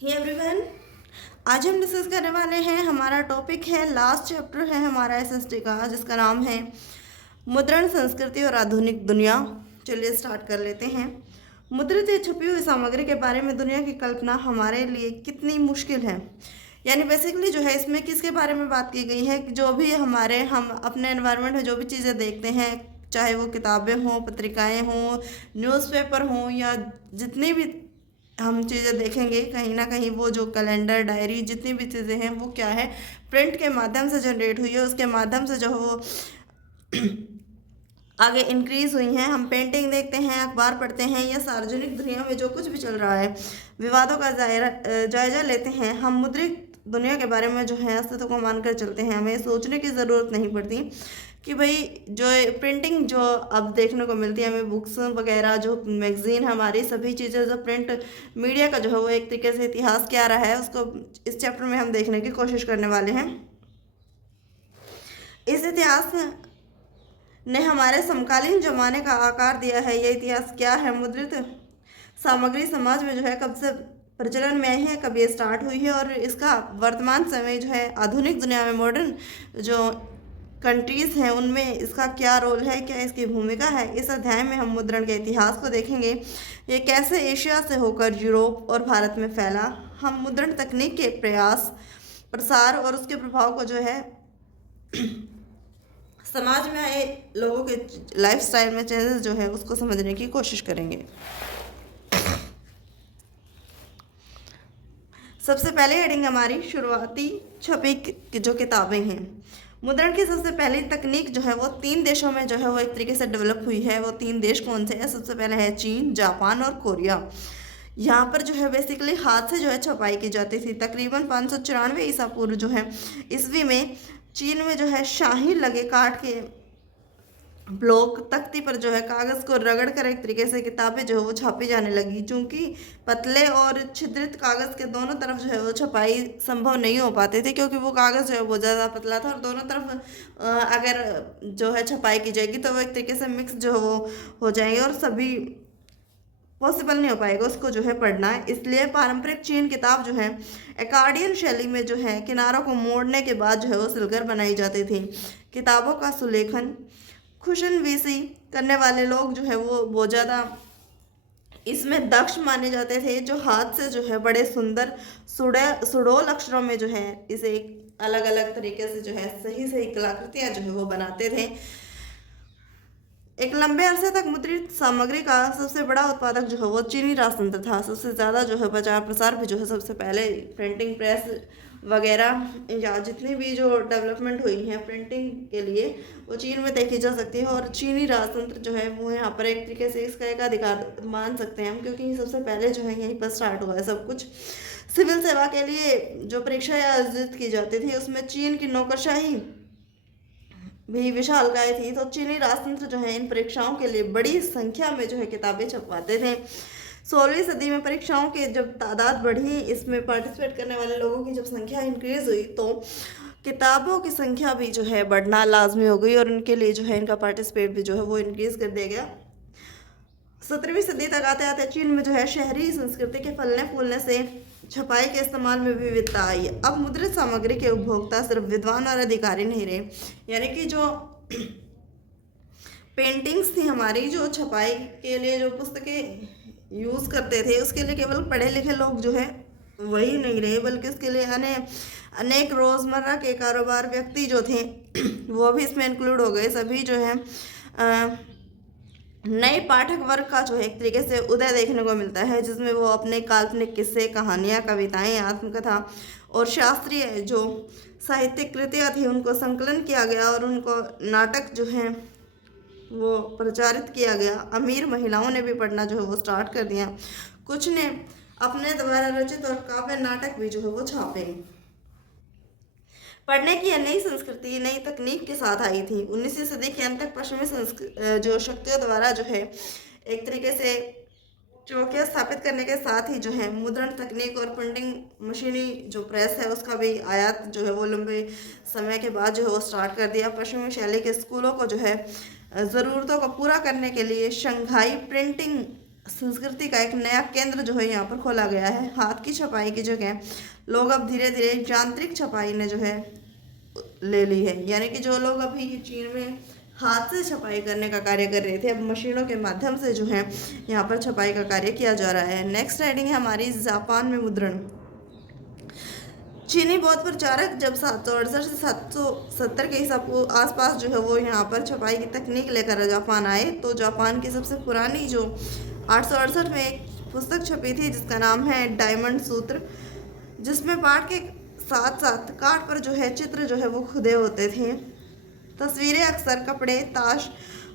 Hey everyone, आज हम discuss करने वाले हैं। हमारा टॉपिक है, लास्ट चैप्टर है हमारा एसएसटी का, जिसका नाम है मुद्रण संस्कृति और आधुनिक दुनिया। चलिए स्टार्ट कर लेते हैं। मुद्रित या छपी हुई सामग्री के बारे में दुनिया की कल्पना हमारे लिए कितनी मुश्किल है। यानी बेसिकली जो है इसमें किसके बारे में बात की गई है कि जो भी हम अपने एनवायरनमेंट में जो भी चीज़ें देखते हैं, चाहे वो किताबें हों, पत्रिकाएं हों, न्यूज़पेपर हों, या जितनी भी हम चीज़ें देखेंगे, कहीं ना कहीं वो जो कैलेंडर, डायरी, जितनी भी चीज़ें हैं वो क्या है, प्रिंट के माध्यम से जनरेट हुई है। उसके माध्यम से जो है वो आगे इंक्रीज हुई हैं। हम पेंटिंग देखते हैं, अखबार पढ़ते हैं, या सार्वजनिक दुनिया में जो कुछ भी चल रहा है, विवादों का जायजा लेते हैं। हम मुद्रित दुनिया के बारे में जो है अस्तित्व को मानकर चलते हैं। हमें सोचने की ज़रूरत नहीं पड़ती कि भाई जो प्रिंटिंग जो अब देखने को मिलती है, हमें बुक्स वगैरह, जो मैगजीन, हमारी सभी चीज़ें, जो प्रिंट मीडिया का जो है वो एक तरीके से इतिहास क्या रहा है, उसको इस चैप्टर में हम देखने की कोशिश करने वाले हैं। इस इतिहास ने हमारे समकालीन जमाने का आकार दिया है। यह इतिहास क्या है? मुद्रित सामग्री समाज में जो है कब से प्रचलन में आई है, कब ये स्टार्ट हुई है, और इसका वर्तमान समय जो है आधुनिक दुनिया में, मॉडर्न जो कंट्रीज़ हैं उनमें इसका क्या रोल है, क्या इसकी भूमिका है। इस अध्याय में हम मुद्रण के इतिहास को देखेंगे। ये कैसे एशिया से होकर यूरोप और भारत में फैला। हम मुद्रण तकनीक के प्रयास, प्रसार और उसके प्रभाव को जो है समाज में आए लोगों के लाइफस्टाइल में चेंजेस जो है उसको समझने की कोशिश करेंगे। सबसे पहले हेडिंग हमारी शुरुआती छपी की जो किताबें हैं। मुद्रण की सबसे पहली तकनीक जो है वो 3 देशों में जो है वो एक तरीके से डेवलप हुई है। वो 3 देश कौन से हैं? सबसे पहले है चीन, जापान और कोरिया। यहाँ पर जो है बेसिकली हाथ से जो है छपाई की जाती थी। तकरीबन 594 ईसा पूर्व जो है ईस्वी में चीन में जो है शाही लगे काठ के ब्लॉक तख्ती पर जो है कागज़ को रगड़ कर एक तरीके से किताबें जो है वो छापी जाने लगी। चूंकि पतले और छिद्रित कागज़ के दोनों तरफ जो है वो छपाई संभव नहीं हो पाती थी, क्योंकि वो कागज़ जो है बहुत ज़्यादा पतला था, और दोनों तरफ अगर जो है छपाई की जाएगी तो वो एक तरीके से मिक्स जो है वो हो जाएंगे, और सभी पॉसिबल नहीं हो पाएगा उसको जो है पढ़ना है। इसलिए पारंपरिक चीन किताब जो है एकार्डियन शैली में जो है किनारों को मोड़ने के बाद जो है वो सिलकर बनाई जाती थी। किताबों का सुलेखन खुशनवीसी करने वाले लोग जो है वो बहुत ज़्यादा इसमें दक्ष माने जाते थे, जो हाथ से जो है बड़े सुंदर सुडोल अक्षरों में जो है इसे एक अलग अलग तरीके से जो है सही सही कलाकृतियाँ जो है वो बनाते थे। एक लंबे अरसे तक मुद्रित सामग्री का सबसे बड़ा उत्पादक जो है वो चीनी राजतंत्र था। सबसे ज़्यादा जो है प्रचार प्रसार भी जो है सबसे पहले प्रिंटिंग प्रेस वगैरह, या जितनी भी जो डेवलपमेंट हुई है प्रिंटिंग के लिए, वो चीन में देखी जा सकती है। और चीनी राजतंत्र जो है वो यहाँ पर एक तरीके से इसका एक अधिकार मान सकते हैं हम, क्योंकि सबसे पहले जो है यहीं पर स्टार्ट हुआ है सब कुछ। सिविल सेवा के लिए जो परीक्षा आयोजित की जाती थी उसमें चीन की नौकरशाही भी विशालकाय थी। तो चीनी राजतंत्र जो है इन परीक्षाओं के लिए बड़ी संख्या में जो है किताबें छपवाते थे। 16वीं सदी में परीक्षाओं की जब तादाद बढ़ी, इसमें पार्टिसिपेट करने वाले लोगों की जब संख्या इंक्रीज हुई, तो किताबों की संख्या भी जो है बढ़ना लाजमी हो गई, और उनके लिए जो है इनका पार्टिसिपेट भी जो है वो इंक्रीज कर दिया गया। 17वीं सदी तक आते आते चीन में जो है शहरी संस्कृति के फलने फूलने से छपाई के इस्तेमाल में भी विविधता आई। अब मुद्रित सामग्री के उपभोक्ता सिर्फ विद्वान और अधिकारी नहीं रहे। यानी कि जो पेंटिंग्स थी हमारी, जो छपाई के लिए जो पुस्तकें यूज़ करते थे, उसके लिए केवल पढ़े लिखे लोग जो है वही नहीं रहे, बल्कि उसके लिए अनेक रोज़मर्रा के कारोबार व्यक्ति जो थे वो भी इसमें इंक्लूड हो गए। सभी जो है नए पाठक वर्ग का जो है एक तरीके से उदय देखने को मिलता है, जिसमें वो अपने काल्पनिक किस्से, कहानियाँ, कविताएं, आत्मकथा और शास्त्रीय जो साहित्यिक कृतियाँ थी उनको संकलन किया गया, और उनको नाटक जो है वो प्रचारित किया गया। अमीर महिलाओं ने भी पढ़ना जो है वो स्टार्ट कर दिया। कुछ ने अपने द्वारा रचित और काव्य नाटक भी जो है वो छापे। पढ़ने की यह नई संस्कृति नई तकनीक के साथ आई थी। 19वीं सदी के अंत तक पश्चिमी जो शक्तियों द्वारा जो है एक तरीके से चौकियाँ स्थापित करने के साथ ही जो है मुद्रण तकनीक और प्रिंटिंग मशीनी जो प्रेस है उसका भी आयात जो है वो लंबे समय के बाद जो है वो स्टार्ट कर दिया। पश्चिमी शैली के स्कूलों को जो है ज़रूरतों को पूरा करने के लिए शंघाई प्रिंटिंग संस्कृति का एक नया केंद्र जो है यहाँ पर खोला गया है। हाथ की छपाई की जगह लोग अब धीरे धीरे यांत्रिक छपाई ने जो है ले ली है, यानी कि जो लोग अभी चीन में हाथ से छपाई करने का कार्य कर रहे थे, अब मशीनों के माध्यम से जो है यहाँ पर छपाई का कार्य किया जा रहा है। नेक्स्ट हेडिंग है हमारी जापान में मुद्रण। चीनी बौद्ध प्रचारक जब 768 से 770 के ईसा को आसपास जो है वो यहाँ पर छपाई की तकनीक लेकर जापान आए, तो जापान की सबसे पुरानी जो 868 में एक पुस्तक छपी थी जिसका नाम है डायमंड सूत्र, जिसमें पाठ के साथ साथ काठ पर जो है चित्र जो है वो खुदे होते थे। तस्वीरें अक्सर कपड़े, ताश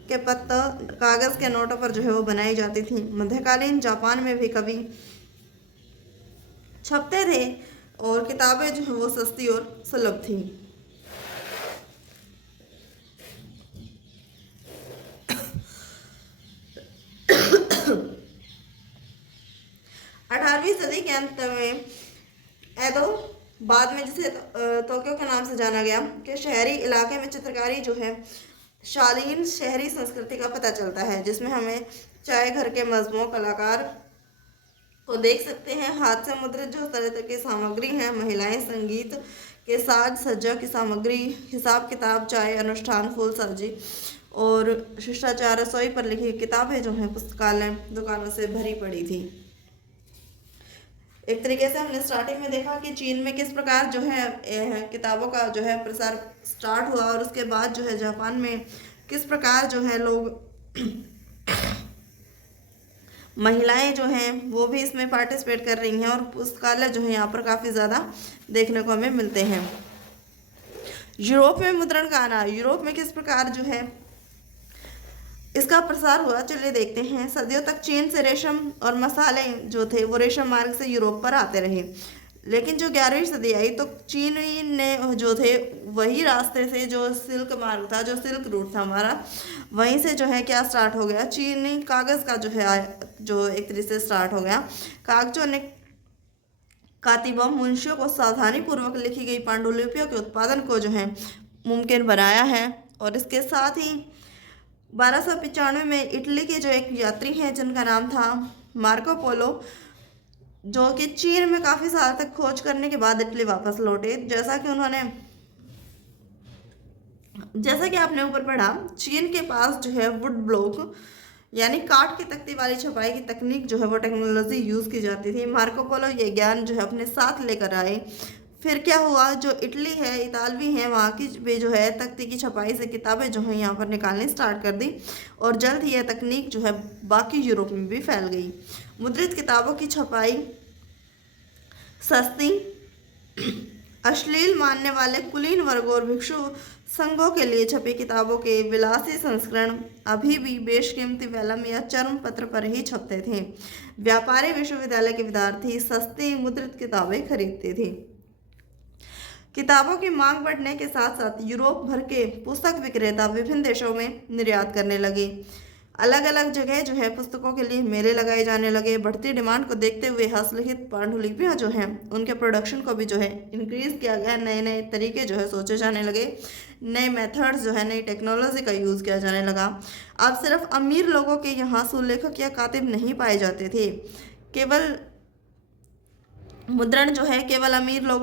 के पत्तों, कागज़ के नोटों पर जो है वो बनाई जाती थी। मध्यकालीन जापान में भी कवि छपते थे और किताबें जो है वो सस्ती और सुलभ थी। अठारहवीं सदी के अंत में एदो, बाद में जिसे टोक्यो के नाम से जाना गया, के शहरी इलाके में चित्रकारी जो है शालीन शहरी संस्कृति का पता चलता है, जिसमें हमें चाय घर के मजमू कलाकार को देख सकते हैं। हाथ से मुद्रित जो तरह की सामग्री है, महिलाएं संगीत के साज सज्जा की सामग्री, हिसाब किताब, चाय अनुष्ठान, फूल सब्जी और शिष्टाचार, रसोई पर लिखी किताबें जो हैं पुस्तकालय दुकानों से भरी पड़ी थी। एक तरीके से हमने स्टार्टिंग में देखा कि चीन में किस प्रकार जो है किताबों का जो है प्रसार स्टार्ट हुआ, और उसके बाद जो है जापान में किस प्रकार जो है लोग महिलाएं जो हैं वो भी इसमें पार्टिसिपेट कर रही हैं, और पुस्तकालय जो है यहाँ पर काफ़ी ज़्यादा देखने को हमें मिलते हैं। यूरोप में मुद्रण का आना, यूरोप में किस प्रकार जो है इसका प्रसार हुआ, चलिए देखते हैं। सदियों तक चीन से रेशम और मसाले जो थे वो रेशम मार्ग से यूरोप पर आते रहे, लेकिन जो 11वीं सदी आई तो चीन ने जो थे वही रास्ते से, जो सिल्क मार्ग था, जो सिल्क रूट था हमारा, वहीं से जो है क्या स्टार्ट हो गया, चीनी कागज़ का जो है जो एक तरीके से स्टार्ट हो गया। कागजों ने कातिबों मुंशियों को सावधानी पूर्वक लिखी गई पांडुलिपियों के उत्पादन को जो है मुमकिन बनाया है, और इसके साथ ही 1295 में इटली के जो एक यात्री हैं जिनका नाम था मार्को पोलो, जो कि चीन में काफ़ी साल तक खोज करने के बाद इटली वापस लौटे। जैसा कि आपने ऊपर पढ़ा, चीन के पास जो है वुड ब्लॉक यानी काठ की तख्ती वाली छपाई की तकनीक जो है वो टेक्नोलॉजी यूज़ की जाती थी। मार्को पोलो ये ज्ञान जो है अपने साथ लेकर आए। फिर क्या हुआ, जो इटली है, इतालवी हैं, वहाँ की भी जो है तख्ती की छपाई से किताबें जो हैं यहाँ पर निकालनी स्टार्ट कर दी, और जल्द ही यह तकनीक जो है बाकी यूरोप में भी फैल गई। मुद्रित किताबों की छपाई सस्ती, अश्लील मानने वाले कुलीन वर्गों और भिक्षु संघों के लिए छपी किताबों के विलासी संस्करण अभी भी बेशकीमती वेलम या चर्म पत्र पर ही छपते थे। व्यापारी विश्वविद्यालय के विद्यार्थी सस्ती मुद्रित किताबें खरीदते थे। किताबों की मांग बढ़ने के साथ साथ यूरोप भर के पुस्तक विक्रेता विभिन्न देशों में निर्यात करने लगे। अलग अलग जगह जो है पुस्तकों के लिए मेले लगाए जाने लगे। बढ़ती डिमांड को देखते हुए हस्तलिखित पांडुलिपियाँ जो हैं उनके प्रोडक्शन को भी जो है इंक्रीज़ किया गया। नए नए तरीके जो है सोचे जाने लगे, नए मेथड्स जो है, नई टेक्नोलॉजी का यूज़ किया जाने लगा। अब सिर्फ अमीर लोगों के यहाँ सुलेखक या कातिब नहीं पाए जाते थे। केवल मुद्रण जो है केवल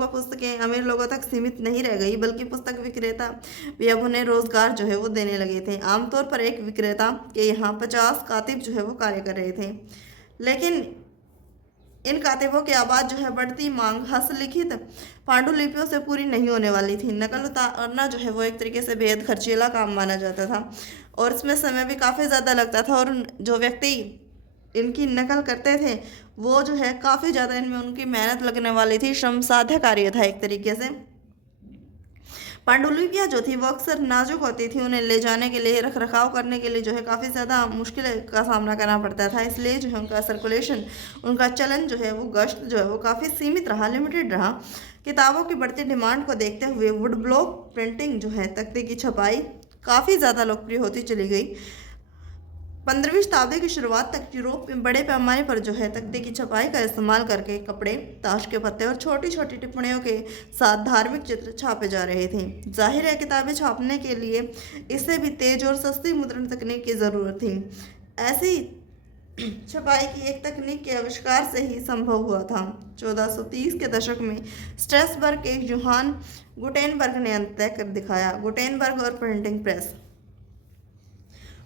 पुस्तकें अमीर लोगों तक सीमित नहीं रह गई, बल्कि पुस्तक विक्रेता भी अब उन्हें रोजगार जो है वो देने लगे थे। आमतौर पर एक विक्रेता के यहाँ 50 कातिब जो है वो कार्य कर रहे थे, लेकिन इन कातिबों की आवाज़ जो है बढ़ती मांग हस्तलिखित पांडुलिपियों से पूरी नहीं होने वाली थी। नकल उतारना जो है वो एक तरीके से बेहद खर्चीला काम माना जाता था, और इसमें समय भी काफ़ी ज़्यादा लगता था, और जो व्यक्ति इनकी नकल करते थे वो जो है काफ़ी ज़्यादा इनमें उनकी मेहनत लगने वाली थी, श्रम साध्य कार्य था एक तरीके से। पांडुलिपियाँ जो थी वो अक्सर नाजुक होती थी, उन्हें ले जाने के लिए, रख रखाव करने के लिए जो है काफ़ी ज़्यादा मुश्किल का सामना करना पड़ता था। इसलिए जो है उनका सर्कुलेशन, उनका चलन जो है वो गश्त जो है वो काफ़ी सीमित रहा, लिमिटेड रहा। किताबों की बढ़ती डिमांड को देखते हुए वुड ब्लॉक प्रिंटिंग जो है, तख्ते की छपाई काफ़ी ज़्यादा लोकप्रिय होती चली गई। 15वीं शताब्दी की शुरुआत तक यूरोप में बड़े पैमाने पर जो है तख्ते की छपाई का इस्तेमाल करके कपड़े, ताश के पत्ते और छोटी छोटी टिप्पणियों के साथ धार्मिक चित्र छापे जा रहे थे। जाहिर है किताबें छापने के लिए इससे भी तेज और सस्ती मुद्रण तकनीक की ज़रूरत थी। ऐसी छपाई की एक तकनीक के आविष्कार से ही संभव हुआ था। 1430 के दशक में स्ट्रेसबर्ग के जोहान गुटेनबर्ग ने अंततः कर दिखाया। गुटेनबर्ग और प्रिंटिंग प्रेस।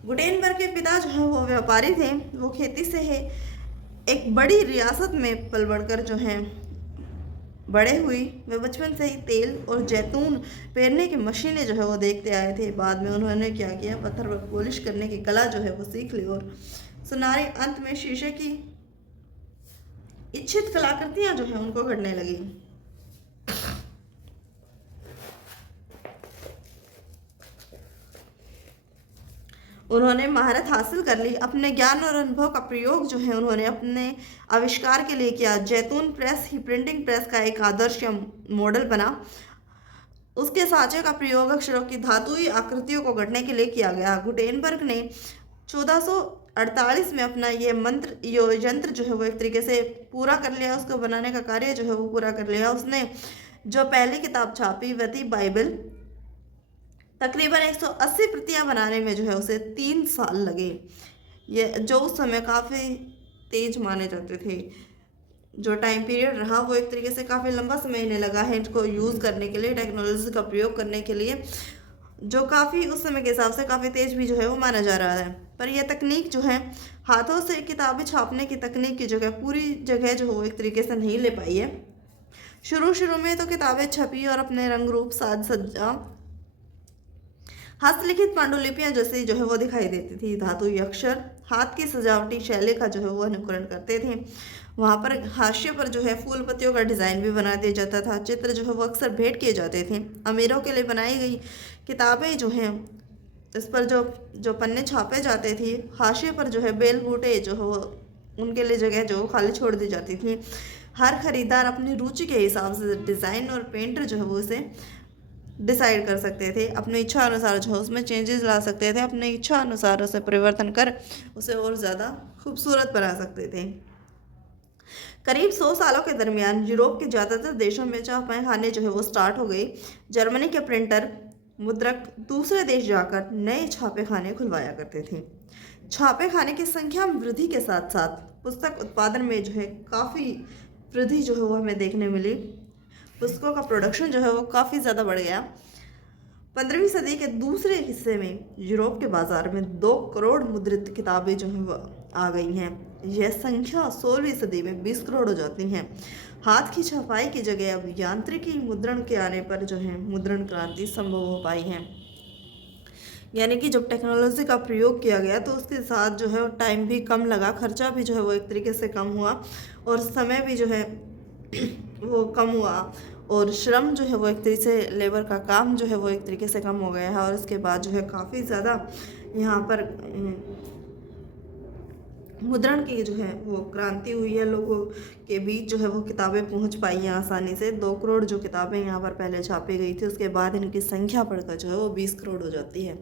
गुटेनबर्ग के पिता जो है वो व्यापारी थे। वो खेती से है एक बड़ी रियासत में पल बढ़कर जो है बड़े हुई। वे बचपन से ही तेल और जैतून पेरने की मशीनें जो है वो देखते आए थे। बाद में उन्होंने क्या किया, पत्थर पर पॉलिश करने की कला जो है वो सीख ली और सुनारे अंत में शीशे की इच्छित कलाकृतियां जो है उनको घटने लगी। उन्होंने महारत हासिल कर ली। अपने ज्ञान और अनुभव का प्रयोग जो है उन्होंने अपने आविष्कार के लिए किया। जैतून प्रेस ही प्रिंटिंग प्रेस का एक आदर्श या मॉडल बना। उसके साँचे का प्रयोग अक्षरों की धातुई आकृतियों को गढ़ने के लिए किया गया। गुटेनबर्ग ने 1448 में अपना ये यंत्र जो है वो एक तरीके से पूरा कर लिया। उसको बनाने का कार्य जो है वो पूरा कर लिया। उसने जो पहली किताब छापी वह थी बाइबल। तकरीबन 180 प्रतियां बनाने में जो है उसे 3 साल लगे। ये जो उस समय काफ़ी तेज माने जाते थे। जो टाइम पीरियड रहा वो एक तरीके से काफ़ी लंबा समय इन्हें लगा है इसको यूज़ करने के लिए, टेक्नोलॉजी का प्रयोग करने के लिए, जो काफ़ी उस समय के हिसाब से काफ़ी तेज भी जो है वो माना जा रहा है। पर यह तकनीक जो है हाथों से किताबें छापने की तकनीक की जगह पूरी जगह जो हो एक तरीके से नहीं ले पाई है। शुरू में तो किताबें छपी और अपने रंग रूप साज सज्जा हस्तलिखित पांडुलिपियां जैसे जो है वो दिखाई देती थी। धातुई अक्षर हाथ की सजावटी शैली का जो है वो अनुकरण करते थे। वहाँ पर हाशिए पर जो है फूल पत्तियों का डिज़ाइन भी बना दिया जाता था। चित्र जो है वो अक्सर भेंट किए जाते थे। अमीरों के लिए बनाई गई किताबें जो हैं इस पर जो पन्ने छापे जाते थे, हाशिए पर जो है बेल बूटे जो हो उनके लिए जगह जो खाली छोड़ दी जाती थी। हर खरीदार अपनी रुचि के हिसाब से डिज़ाइन और पेंटर जो है वो उसे डिसाइड कर सकते थे। अपनी इच्छा अनुसार जो है उसमें चेंजेस ला सकते थे। अपनी इच्छा अनुसार उसे परिवर्तन कर उसे और ज़्यादा खूबसूरत बना सकते थे। करीब 100 सालों के दरमियान यूरोप के ज़्यादातर देशों में छापे खाने जो है वो स्टार्ट हो गई। जर्मनी के प्रिंटर मुद्रक दूसरे देश जाकर नए छापे खाने खुलवाया करते थे। छापे खाने की संख्या में वृद्धि के साथ साथ पुस्तक उत्पादन में जो है काफ़ी वृद्धि जो है वो हमें देखने मिली। पुस्तकों का प्रोडक्शन जो है वो काफ़ी ज़्यादा बढ़ गया। 15वीं सदी के दूसरे हिस्से में यूरोप के बाज़ार में 2 करोड़ मुद्रित किताबें जो हैं वो आ गई हैं। यह संख्या 16वीं सदी में 20 करोड़ हो जाती हैं। हाथ की छपाई की जगह अब यांत्रिकी मुद्रण के आने पर जो है मुद्रण क्रांति संभव हो पाई है। यानी कि जब टेक्नोलॉजी का प्रयोग किया गया तो उसके साथ जो है टाइम भी कम लगा, खर्चा भी जो है वो एक तरीके से कम हुआ और समय भी जो है वो कम हुआ और श्रम जो है वो एक तरीके से लेबर का काम जो है वो एक तरीके से कम हो गया है। और इसके बाद जो है काफ़ी ज़्यादा यहाँ पर मुद्रण की जो है वो क्रांति हुई है। लोगों के बीच जो है वो किताबें पहुँच पाई हैं आसानी से। 2 करोड़ जो किताबें यहाँ पर पहले छापी गई थी उसके बाद इनकी संख्या बढ़कर जो है वो 20 करोड़ हो जाती है।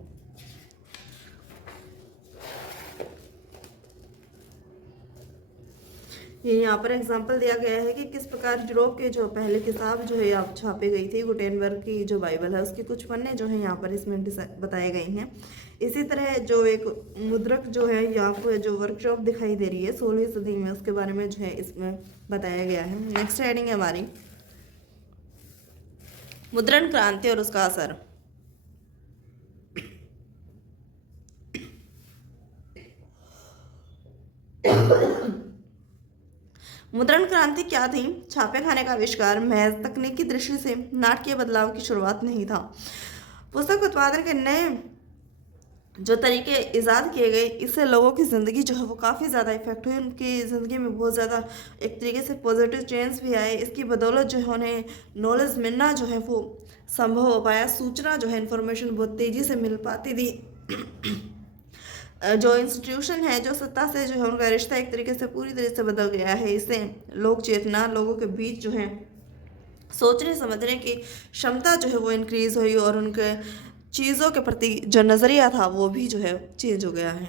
ये यहाँ पर एग्जांपल दिया गया है कि किस प्रकार यूरोप के जो पहले किताब जो है यहाँ छापी गई थी। गुटेनबर्ग की जो बाइबल है उसके कुछ पन्ने जो है यहाँ पर इसमें बताए गए हैं। इसी तरह जो एक मुद्रक जो है यहाँ पर जो वर्कशॉप दिखाई दे रही है 16वीं सदी में, उसके बारे में जो है इसमें बताया गया है। नेक्स्ट हेडिंग है हमारी मुद्रण क्रांति और उसका असर। मुद्रण क्रांति क्या थी? छापे खाने का आविष्कार महज तकनीकी दृष्टि से नाटकीय बदलाव की शुरुआत नहीं था। पुस्तक उत्पादन के नए जो तरीके ईजाद किए गए इससे लोगों की ज़िंदगी जो है वो काफ़ी ज़्यादा इफेक्ट हुई। उनकी ज़िंदगी में बहुत ज़्यादा एक तरीके से पॉजिटिव चेंज भी आए। इसकी बदौलत जो है उन्हें नॉलेज मिलना जो है वो संभव हो पाया। सूचना जो है इन्फॉर्मेशन बहुत तेज़ी से मिल पाती थी। जो इंस्टीट्यूशन है जो सत्ता से जो है उनका रिश्ता एक तरीके से पूरी तरह से बदल गया है। इससे लोक चेतना लोगों के बीच जो है सोचने समझने की क्षमता जो है वो इंक्रीज़ हुई और उनके चीज़ों के प्रति जो नज़रिया था वो भी जो है चेंज हो गया है।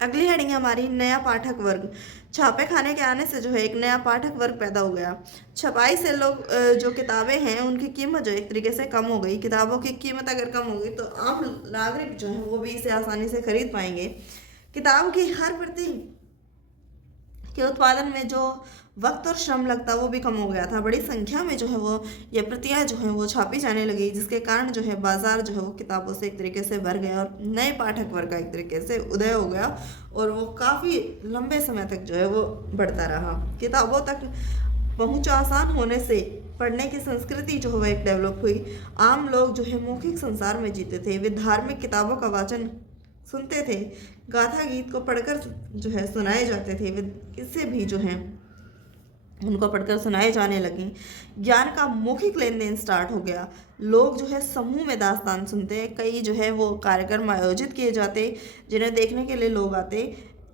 अगली हेडिंग है हमारी नया पाठक वर्ग। छापे खाने के आने से जो है एक नया पाठक वर्ग पैदा हो गया। छपाई से लोग जो किताबें हैं उनकी कीमत जो एक तरीके से कम हो गई। किताबों की कीमत अगर कम हो गई तो आम नागरिक जो है वो भी इसे आसानी से खरीद पाएंगे। किताब की हर प्रति के उत्पादन में जो वक्त और श्रम लगता वो भी कम हो गया था। बड़ी संख्या में जो है वो ये प्रतियां जो है वो छापी जाने लगी, जिसके कारण जो है बाजार जो है वो किताबों से एक तरीके से भर गया और नए पाठक वर्ग का एक तरीके से उदय हो गया और वो काफ़ी लंबे समय तक जो है वो बढ़ता रहा। किताबों तक पहुंच आसान होने से पढ़ने की संस्कृति जो है वो एक डेवलप हुई। आम लोग जो है मौखिक संसार में जीते थे। वे धार्मिक किताबों का वाचन सुनते थे, गाथा गीत को पढ़कर जो है सुनाए जाते थे। वे किससे भी जो है उनको पढ़कर सुनाए जाने लगे। ज्ञान का मौखिक लेन देन स्टार्ट हो गया। लोग जो है समूह में दास्तान सुनते, कई जो है वो कार्यक्रम आयोजित किए जाते जिन्हें देखने के लिए लोग आते।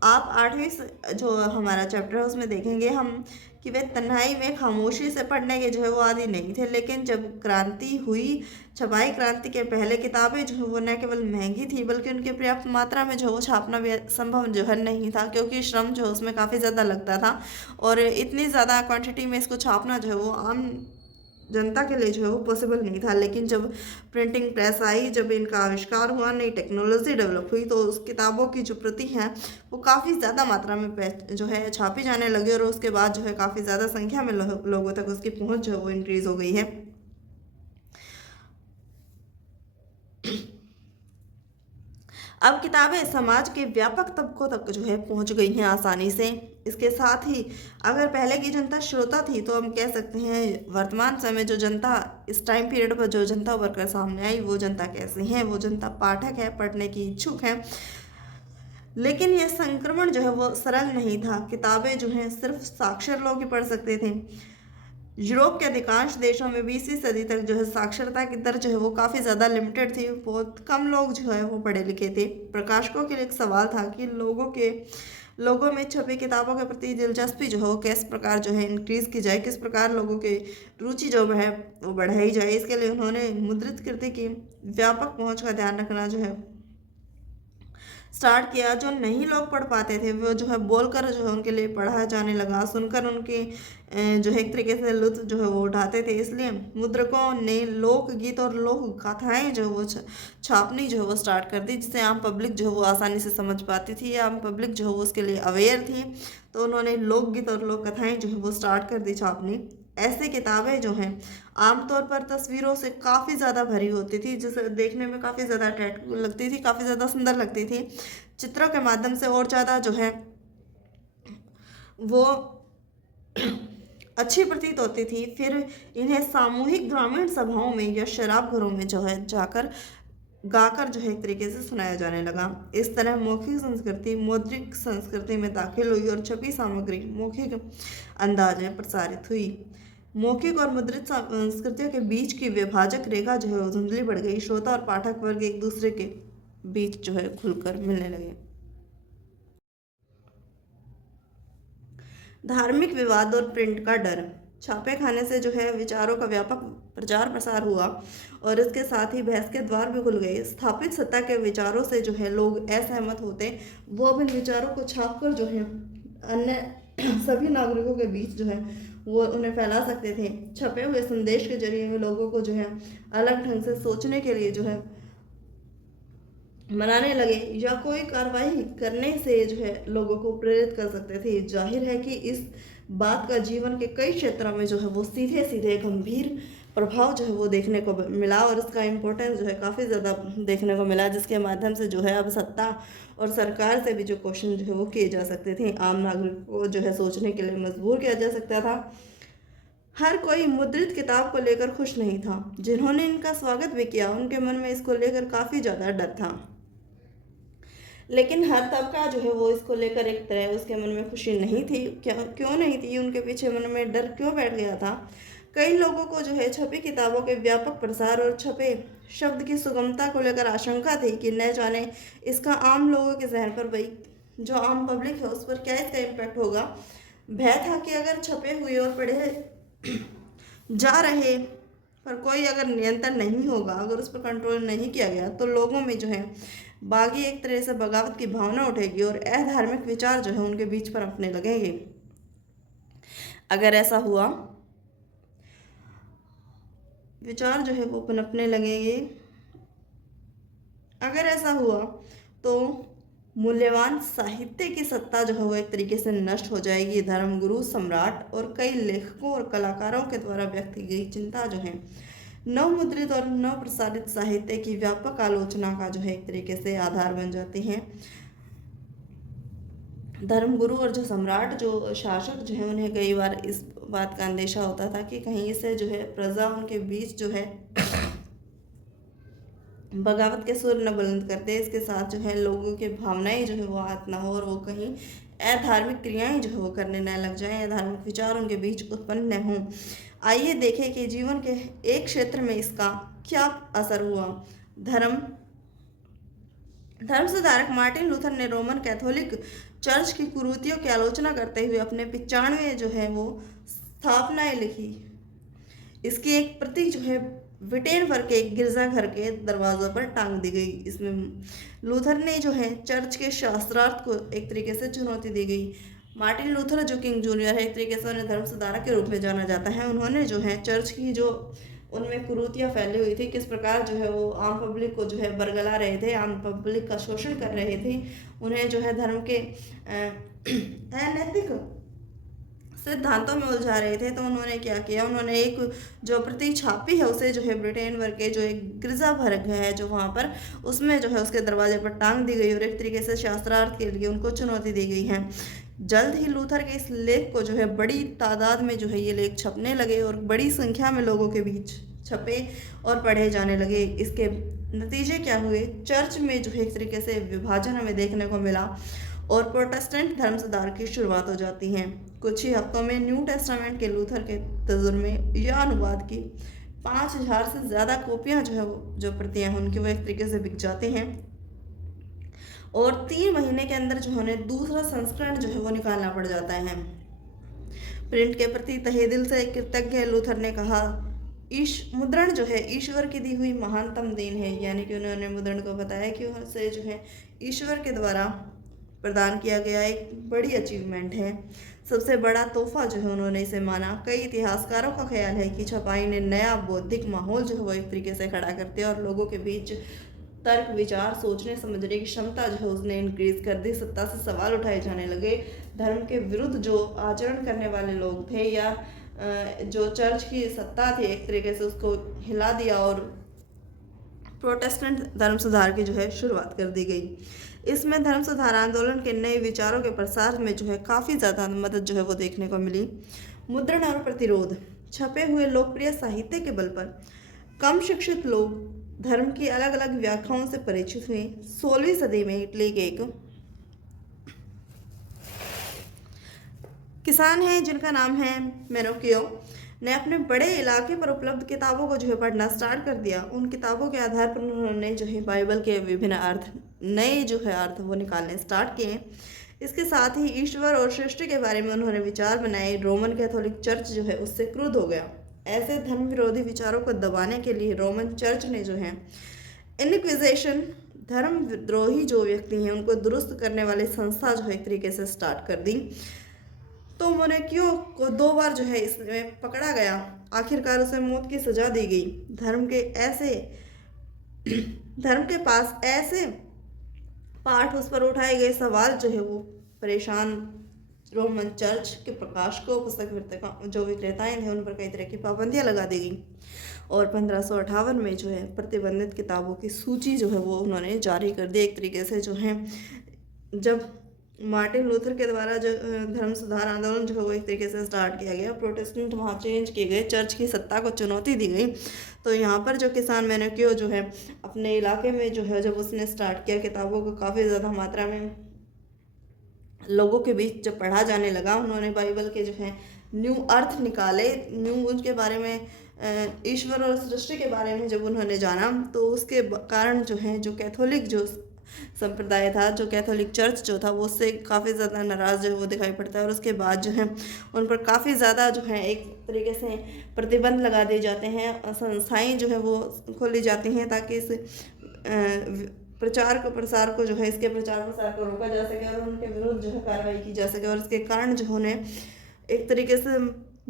आप 8वीं जो हमारा चैप्टर है उसमें देखेंगे हम कि वे तन्हाई में खामोशी से पढ़ने के जो है वो आदि नहीं थे। लेकिन जब क्रांति हुई, छपाई क्रांति के पहले किताबें जो है वो न केवल महंगी थी बल्कि उनके पर्याप्त मात्रा में जो वो छापना भी संभव जो है नहीं था, क्योंकि श्रम जो उसमें काफ़ी ज़्यादा लगता था और इतनी ज़्यादा क्वांटिटी में इसको छापना जो है वो आम जनता के लिए जो है वो पॉसिबल नहीं था। लेकिन जब प्रिंटिंग प्रेस आई, जब इनका आविष्कार हुआ, नई टेक्नोलॉजी डेवलप हुई, तो उस किताबों की जो प्रति हैं वो काफ़ी ज़्यादा मात्रा में जो है छापी जाने लगी और उसके बाद जो है काफ़ी ज़्यादा संख्या में लोगों तक उसकी पहुंच जो है वो इंक्रीज़ हो गई है। अब किताबें समाज के व्यापक तबकों तक जो है पहुंच गई हैं आसानी से। इसके साथ ही अगर पहले की जनता श्रोता थी तो हम कह सकते हैं वर्तमान समय जो जनता इस टाइम पीरियड पर जो जनता उभर कर सामने आई वो जनता कैसी है, वो जनता पाठक है, पढ़ने की इच्छुक है। लेकिन यह संक्रमण जो है वो सरल नहीं था। किताबें जो हैं सिर्फ साक्षर लोग ही पढ़ सकते थे। यूरोप के अधिकांश देशों में 20वीं सदी तक जो है साक्षरता की दर जो है वो काफ़ी ज़्यादा लिमिटेड थी। बहुत कम लोग जो है वो पढ़े लिखे थे। प्रकाशकों के लिए एक सवाल था कि लोगों में छपी किताबों के प्रति दिलचस्पी जो है वो किस प्रकार जो है इंक्रीज़ की जाए, किस प्रकार लोगों की रुचि जो है वो बढ़ाई जाए। इसके लिए उन्होंने मुद्रित कृति की व्यापक पहुँच का ध्यान रखना जो है स्टार्ट किया। जो नहीं लोग पढ़ पाते थे वो जो है बोलकर जो है उनके लिए पढ़ा जाने लगा, सुनकर उनके जो है एक तरीके से लुत्फ जो है वो उठाते थे। इसलिए मुद्रकों ने लोकगीत और लोक गाथाएँ जो वो छापनी जो है वो स्टार्ट कर दी, जिससे आम पब्लिक जो है वो आसानी से समझ पाती थी। आम पब्लिक जो है वो उसके लिए अवेयर थी, तो उन्होंने लोकगीत और लोक कथाएँ जो है वो स्टार्ट कर दी छापनी। ऐसी किताबें जो हैं आमतौर पर तस्वीरों से काफ़ी ज़्यादा भरी होती थी, जिसे देखने में काफ़ी ज़्यादा अट्रैक्टिव लगती थी, काफ़ी ज़्यादा सुंदर लगती थी। चित्रों के माध्यम से और ज़्यादा जो है वो अच्छी प्रतीत होती थी। फिर इन्हें सामूहिक ग्रामीण सभाओं में या शराब घरों में जो है जाकर गाकर जो है एक तरीके से सुनाया जाने लगा। इस तरह मौखिक संस्कृति मौद्रिक संस्कृति में दाखिल हुई और छपी सामग्री मौखिक अंदाज में प्रसारित हुई। मौखिक और मुद्रित संस्कृतियों के बीच की विभाजक रेखा जो है वो धुंधली बढ़ गई। श्रोता और पाठक वर्ग एक दूसरे के बीच जो है खुलकर मिलने लगे। धार्मिक विवाद और प्रिंट का डर। छापे खाने से जो है विचारों का व्यापक प्रचार प्रसार हुआ और इसके साथ ही बहस के द्वार भी खुल गए। स्थापित सत्ता के विचारों से जो है लोग असहमत होते, वो अब इन विचारों को छापकर जो है अन्य सभी नागरिकों के बीच जो है वो उन्हें फैला सकते थे। छपे हुए संदेश के जरिए वे लोगों को जो है अलग ढंग से सोचने के लिए जो है मनाने लगे या कोई कार्रवाई करने से जो है लोगों को प्रेरित कर सकते थे। जाहिर है कि इस बात का जीवन के कई क्षेत्रों में जो है वो सीधे सीधे गंभीर प्रभाव जो है वो देखने को मिला और इसका इम्पोर्टेंस जो है काफ़ी ज़्यादा देखने को मिला, जिसके माध्यम से जो है अब सत्ता और सरकार से भी जो क्वेश्चन जो है वो किए जा सकते थे। आम नागरिक को जो है सोचने के लिए मजबूर किया जा सकता था। हर कोई मुद्रित किताब को लेकर खुश नहीं था। जिन्होंने इनका स्वागत भी किया उनके मन में इसको लेकर काफ़ी ज़्यादा डर था, लेकिन हर तबका जो है वो इसको लेकर एक तरह उसके मन में खुशी नहीं थी। क्यों नहीं थी, उनके पीछे मन में डर क्यों बैठ गया था? कई लोगों को जो है छपी किताबों के व्यापक प्रसार और छपे शब्द की सुगमता को लेकर आशंका थी कि न जाने इसका आम लोगों के जहन पर, भाई जो आम पब्लिक है उस पर क्या इसका इम्पैक्ट होगा। भय था कि अगर छपे हुए और पढ़े जा रहे पर कोई अगर नियंत्रण नहीं होगा, अगर उस पर कंट्रोल नहीं किया गया तो लोगों में जो है बागी एक तरह से बगावत की भावना उठेगी और अधार्मिक विचार जो है उनके बीच पर अपने लगेंगे। अगर ऐसा हुआ, विचार जो है वो पनपने लगेंगे। अगर ऐसा हुआ तो मूल्यवान साहित्य की सत्ता जो है वो एक तरीके से नष्ट हो जाएगी। धर्मगुरु, सम्राट और कई लेखकों और कलाकारों के द्वारा व्यक्त की गई चिंता जो है नवमुद्रित और नव प्रसारित साहित्य की व्यापक आलोचना का जो है एक तरीके से आधार बन जाती हैं। धर्मगुरु और जो सम्राट, जो शासक जो है, उन्हें कई बार इस बात का अंदेशा होता था कि कहीं से जो है प्रजा उनके बीच जो है बगावत के सुर न बुलंद करते, इसके साथ जो है लोगों की भावनाएं जो है वो आहत ना हो और वो कहीं अधार्मिक क्रियाएं जो है वो करने न लग जाएं, अधार्मिक विचार उनके बीच उत्पन्न न हों। आइए देखें कि जीवन के एक क्षेत्र में इसका क्या असर हुआ। धर्म सुधारक मार्टिन लूथर ने रोमन कैथोलिक चर्च की कुरीतियों की आलोचना करते हुए अपने 95 जो है वो स्थापनाएं लिखी। इसकी एक प्रति जो है विटेनबर्ग के गिरजाघर के दरवाजों पर टांग दी गई। इसमें लूथर ने जो है चर्च के शास्त्रार्थ को एक तरीके से चुनौती दी गई। मार्टिन लूथर जो किंग जूनियर है, एक तरीके से उन्हें धर्म सुधारक के रूप में जाना जाता है। उन्होंने जो है चर्च की जो उनमें कुरीतियाँ फैली हुई थी, किस प्रकार जो है वो आम पब्लिक को जो है बरगला रहे थे, आम पब्लिक का शोषण कर रहे थे, उन्हें जो है धर्म के अनैतिक सिद्धांतों में उलझा रहे थे। तो उन्होंने क्या किया, उन्होंने एक जो प्रति छापी है उसे जो है ब्रिटेनबर्ग के जो एक गिरजाघर है जो वहाँ पर, उसमें जो है उसके दरवाजे पर टांग दी गई और एक तरीके से शास्त्रार्थ के लिए उनको चुनौती दी गई है। जल्द ही लूथर के इस लेख को जो है बड़ी तादाद में जो है ये लेख छपने लगे और बड़ी संख्या में लोगों के बीच छपे और पढ़े जाने लगे। इसके नतीजे क्या हुए, चर्च में जो है एक तरीके से विभाजन हमें देखने को मिला और प्रोटेस्टेंट धर्म सुधार की शुरुआत हो जाती है। कुछ ही हफ्तों में न्यू टेस्टामेंट के लूथर के तर्जुमे या अनुवाद की 5000 से ज़्यादा कॉपियाँ जो है जो प्रतियाँ हैं उनकी वो एक तरीके से बिक जाती हैं और 3 महीने के अंदर जो उन्हें दूसरा संस्करण जो है वो निकालना पड़ जाता है। प्रिंट के प्रति तहे दिल से कृतज्ञ लूथर ने कहा, मुद्रण जो है ईश्वर की दी हुई महानतम देन है। यानी कि उन्होंने मुद्रण को बताया कि उसे जो है ईश्वर के द्वारा प्रदान किया गया एक बड़ी अचीवमेंट है, सबसे बड़ा तोहफा जो है उन्होंने इसे माना। कई इतिहासकारों का ख्याल है कि छपाई ने नया बौद्धिक माहौल जो है वो एक तरीके से खड़ा करते और लोगों के बीच तर्क, विचार, सोचने समझने की क्षमता जो है उसने इंक्रीज कर दी। सत्ता से सवाल उठाए जाने लगे। धर्म के विरुद्ध जो आचरण करने वाले लोग थे या जो चर्च की सत्ता थी एक तरीके से उसको हिला दिया और प्रोटेस्टेंट धर्म सुधार की जो है शुरुआत कर दी गई। इसमें धर्म सुधार आंदोलन के नए विचारों के प्रसार में जो है काफ़ी ज़्यादा मदद जो है वो देखने को मिली। मुद्रण और प्रतिरोध, छपे हुए लोकप्रिय साहित्य के बल पर कम शिक्षित लोग धर्म की अलग अलग व्याख्याओं से परिचित हुए। 16वीं सदी में इटली के एक किसान हैं जिनका नाम है मेनोकियो ने अपने बड़े इलाके पर उपलब्ध किताबों को जो है पढ़ना स्टार्ट कर दिया। उन किताबों के आधार पर उन्होंने जो है बाइबल के विभिन्न अर्थ, नए जो है अर्थ वो निकालने स्टार्ट किए। इसके साथ ही ईश्वर और सृष्टि के बारे में उन्होंने विचार बनाए। रोमन कैथोलिक चर्च जो है उससे क्रुद्ध हो गया। ऐसे धर्म विरोधी विचारों को दबाने के लिए रोमन चर्च ने जो है इनक्विजिशन, धर्म विद्रोही जो व्यक्ति हैं उनको दुरुस्त करने वाली संस्था जो है एक तरीके से स्टार्ट कर दी। तो मोनेकियो को 2 बार जो है इसमें पकड़ा गया। आखिरकार उसे मौत की सजा दी गई। धर्म के पास ऐसे पाठ उस पर उठाए गए सवाल जो है वो परेशान रोमन चर्च के प्रकाशकों, पुस्तक जो विक्रेताएं थे उन पर कई तरह की पाबंदियां लगा दी गई और 1558 में जो है प्रतिबंधित किताबों की सूची जो है वो उन्होंने जारी कर दी। एक तरीके से जो है जब मार्टिन लूथर के द्वारा जो धर्म सुधार आंदोलन जो है वो एक तरीके से स्टार्ट किया गया, प्रोटेस्टेंट वहाँ चेंज किए गए, चर्च की सत्ता को चुनौती दी गई। तो यहाँ पर जो किसान मेनोकियो जो है अपने इलाके में जो है जब उसने स्टार्ट किया, किताबों को काफ़ी ज़्यादा मात्रा में लोगों के बीच जब पढ़ा जाने लगा, उन्होंने बाइबल के जो है न्यू अर्थ निकाले, न्यू उनके बारे में ईश्वर और सृष्टि के बारे में जब उन्होंने जाना, तो उसके कारण जो है जो कैथोलिक जो संप्रदाय था, जो कैथोलिक चर्च जो था वो उससे काफ़ी ज़्यादा नाराज़ जो है वो दिखाई पड़ता है और उसके बाद जो है उन पर काफ़ी ज़्यादा जो है एक तरीके से प्रतिबंध लगा दिए जाते हैं। संस्थाएं जो है वो खोली जाती हैं ताकि इस प्रचार को प्रसार को जो है इसके प्रचार प्रसार को रोका जा सके और उनके विरुद्ध जो है कार्रवाई की जा सके। और इसके कारण जो उन्हें एक तरीके से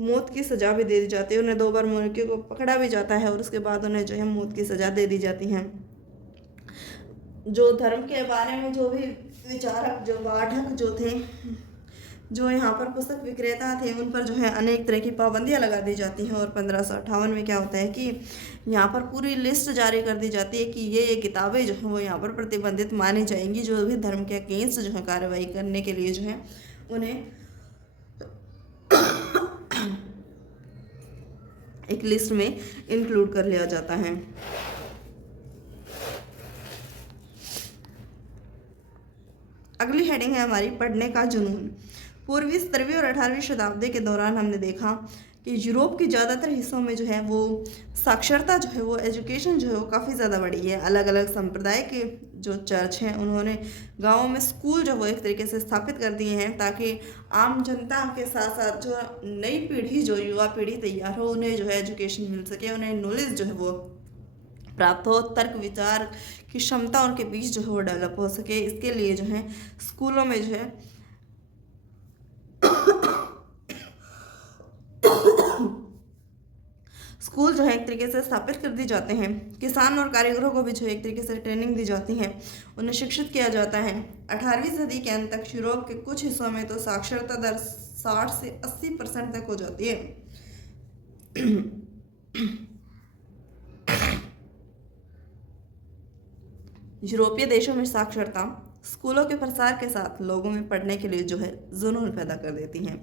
मौत की सज़ा भी दे दी जाती है। उन्हें 2 बार मुल्कियों को पकड़ा भी जाता है और उसके बाद उन्हें जो है मौत की सज़ा दे दी जाती है। जो धर्म के बारे में जो भी विचारक, जो पाठक जो थे, जो यहाँ पर पुस्तक विक्रेता थे, उन पर जो है अनेक तरह की पाबंदियाँ लगा दी जाती हैं। और 1558 में क्या होता है कि यहाँ पर पूरी लिस्ट जारी कर दी जाती है कि ये किताबें जो हैं वो यहाँ पर प्रतिबंधित मानी जाएंगी। जो भी धर्म के अगेंस्ट जो है कार्रवाई करने के लिए जो है उन्हें एक लिस्ट में इंक्लूड कर लिया जाता है। अगली हेडिंग है हमारी पढ़ने का जुनून। पूर्वी 17वीं और 18वीं शताब्दी के दौरान हमने देखा कि यूरोप के ज़्यादातर हिस्सों में जो है वो साक्षरता जो है वो एजुकेशन जो है वो काफ़ी ज़्यादा बढ़ी है। अलग अलग संप्रदाय के जो चर्च हैं उन्होंने गाँवों में स्कूल जो वो एक तरीके से स्थापित कर दिए हैं ताकि आम जनता के साथ साथ जो नई पीढ़ी, जो युवा पीढ़ी तैयार हो, उन्हें जो है एजुकेशन मिल सके, उन्हें नॉलेज जो है वो प्राप्त हो, तर्क विचार की क्षमता उनके बीच जो है वो डेवलप हो सके। इसके लिए जो है स्कूलों में जो है स्कूल जो है एक तरीके से स्थापित कर दी जाते हैं। किसान और कारीगरों को भी जो है एक तरीके से ट्रेनिंग दी जाती है, उन्हें शिक्षित किया जाता है। 18वीं सदी के अंत तक यूरोप के कुछ हिस्सों में तो साक्षरता दर 60 से 80% तक हो जाती है। यूरोपीय देशों में साक्षरता स्कूलों के प्रसार के साथ लोगों में पढ़ने के लिए जो है जुनून पैदा कर देती हैं।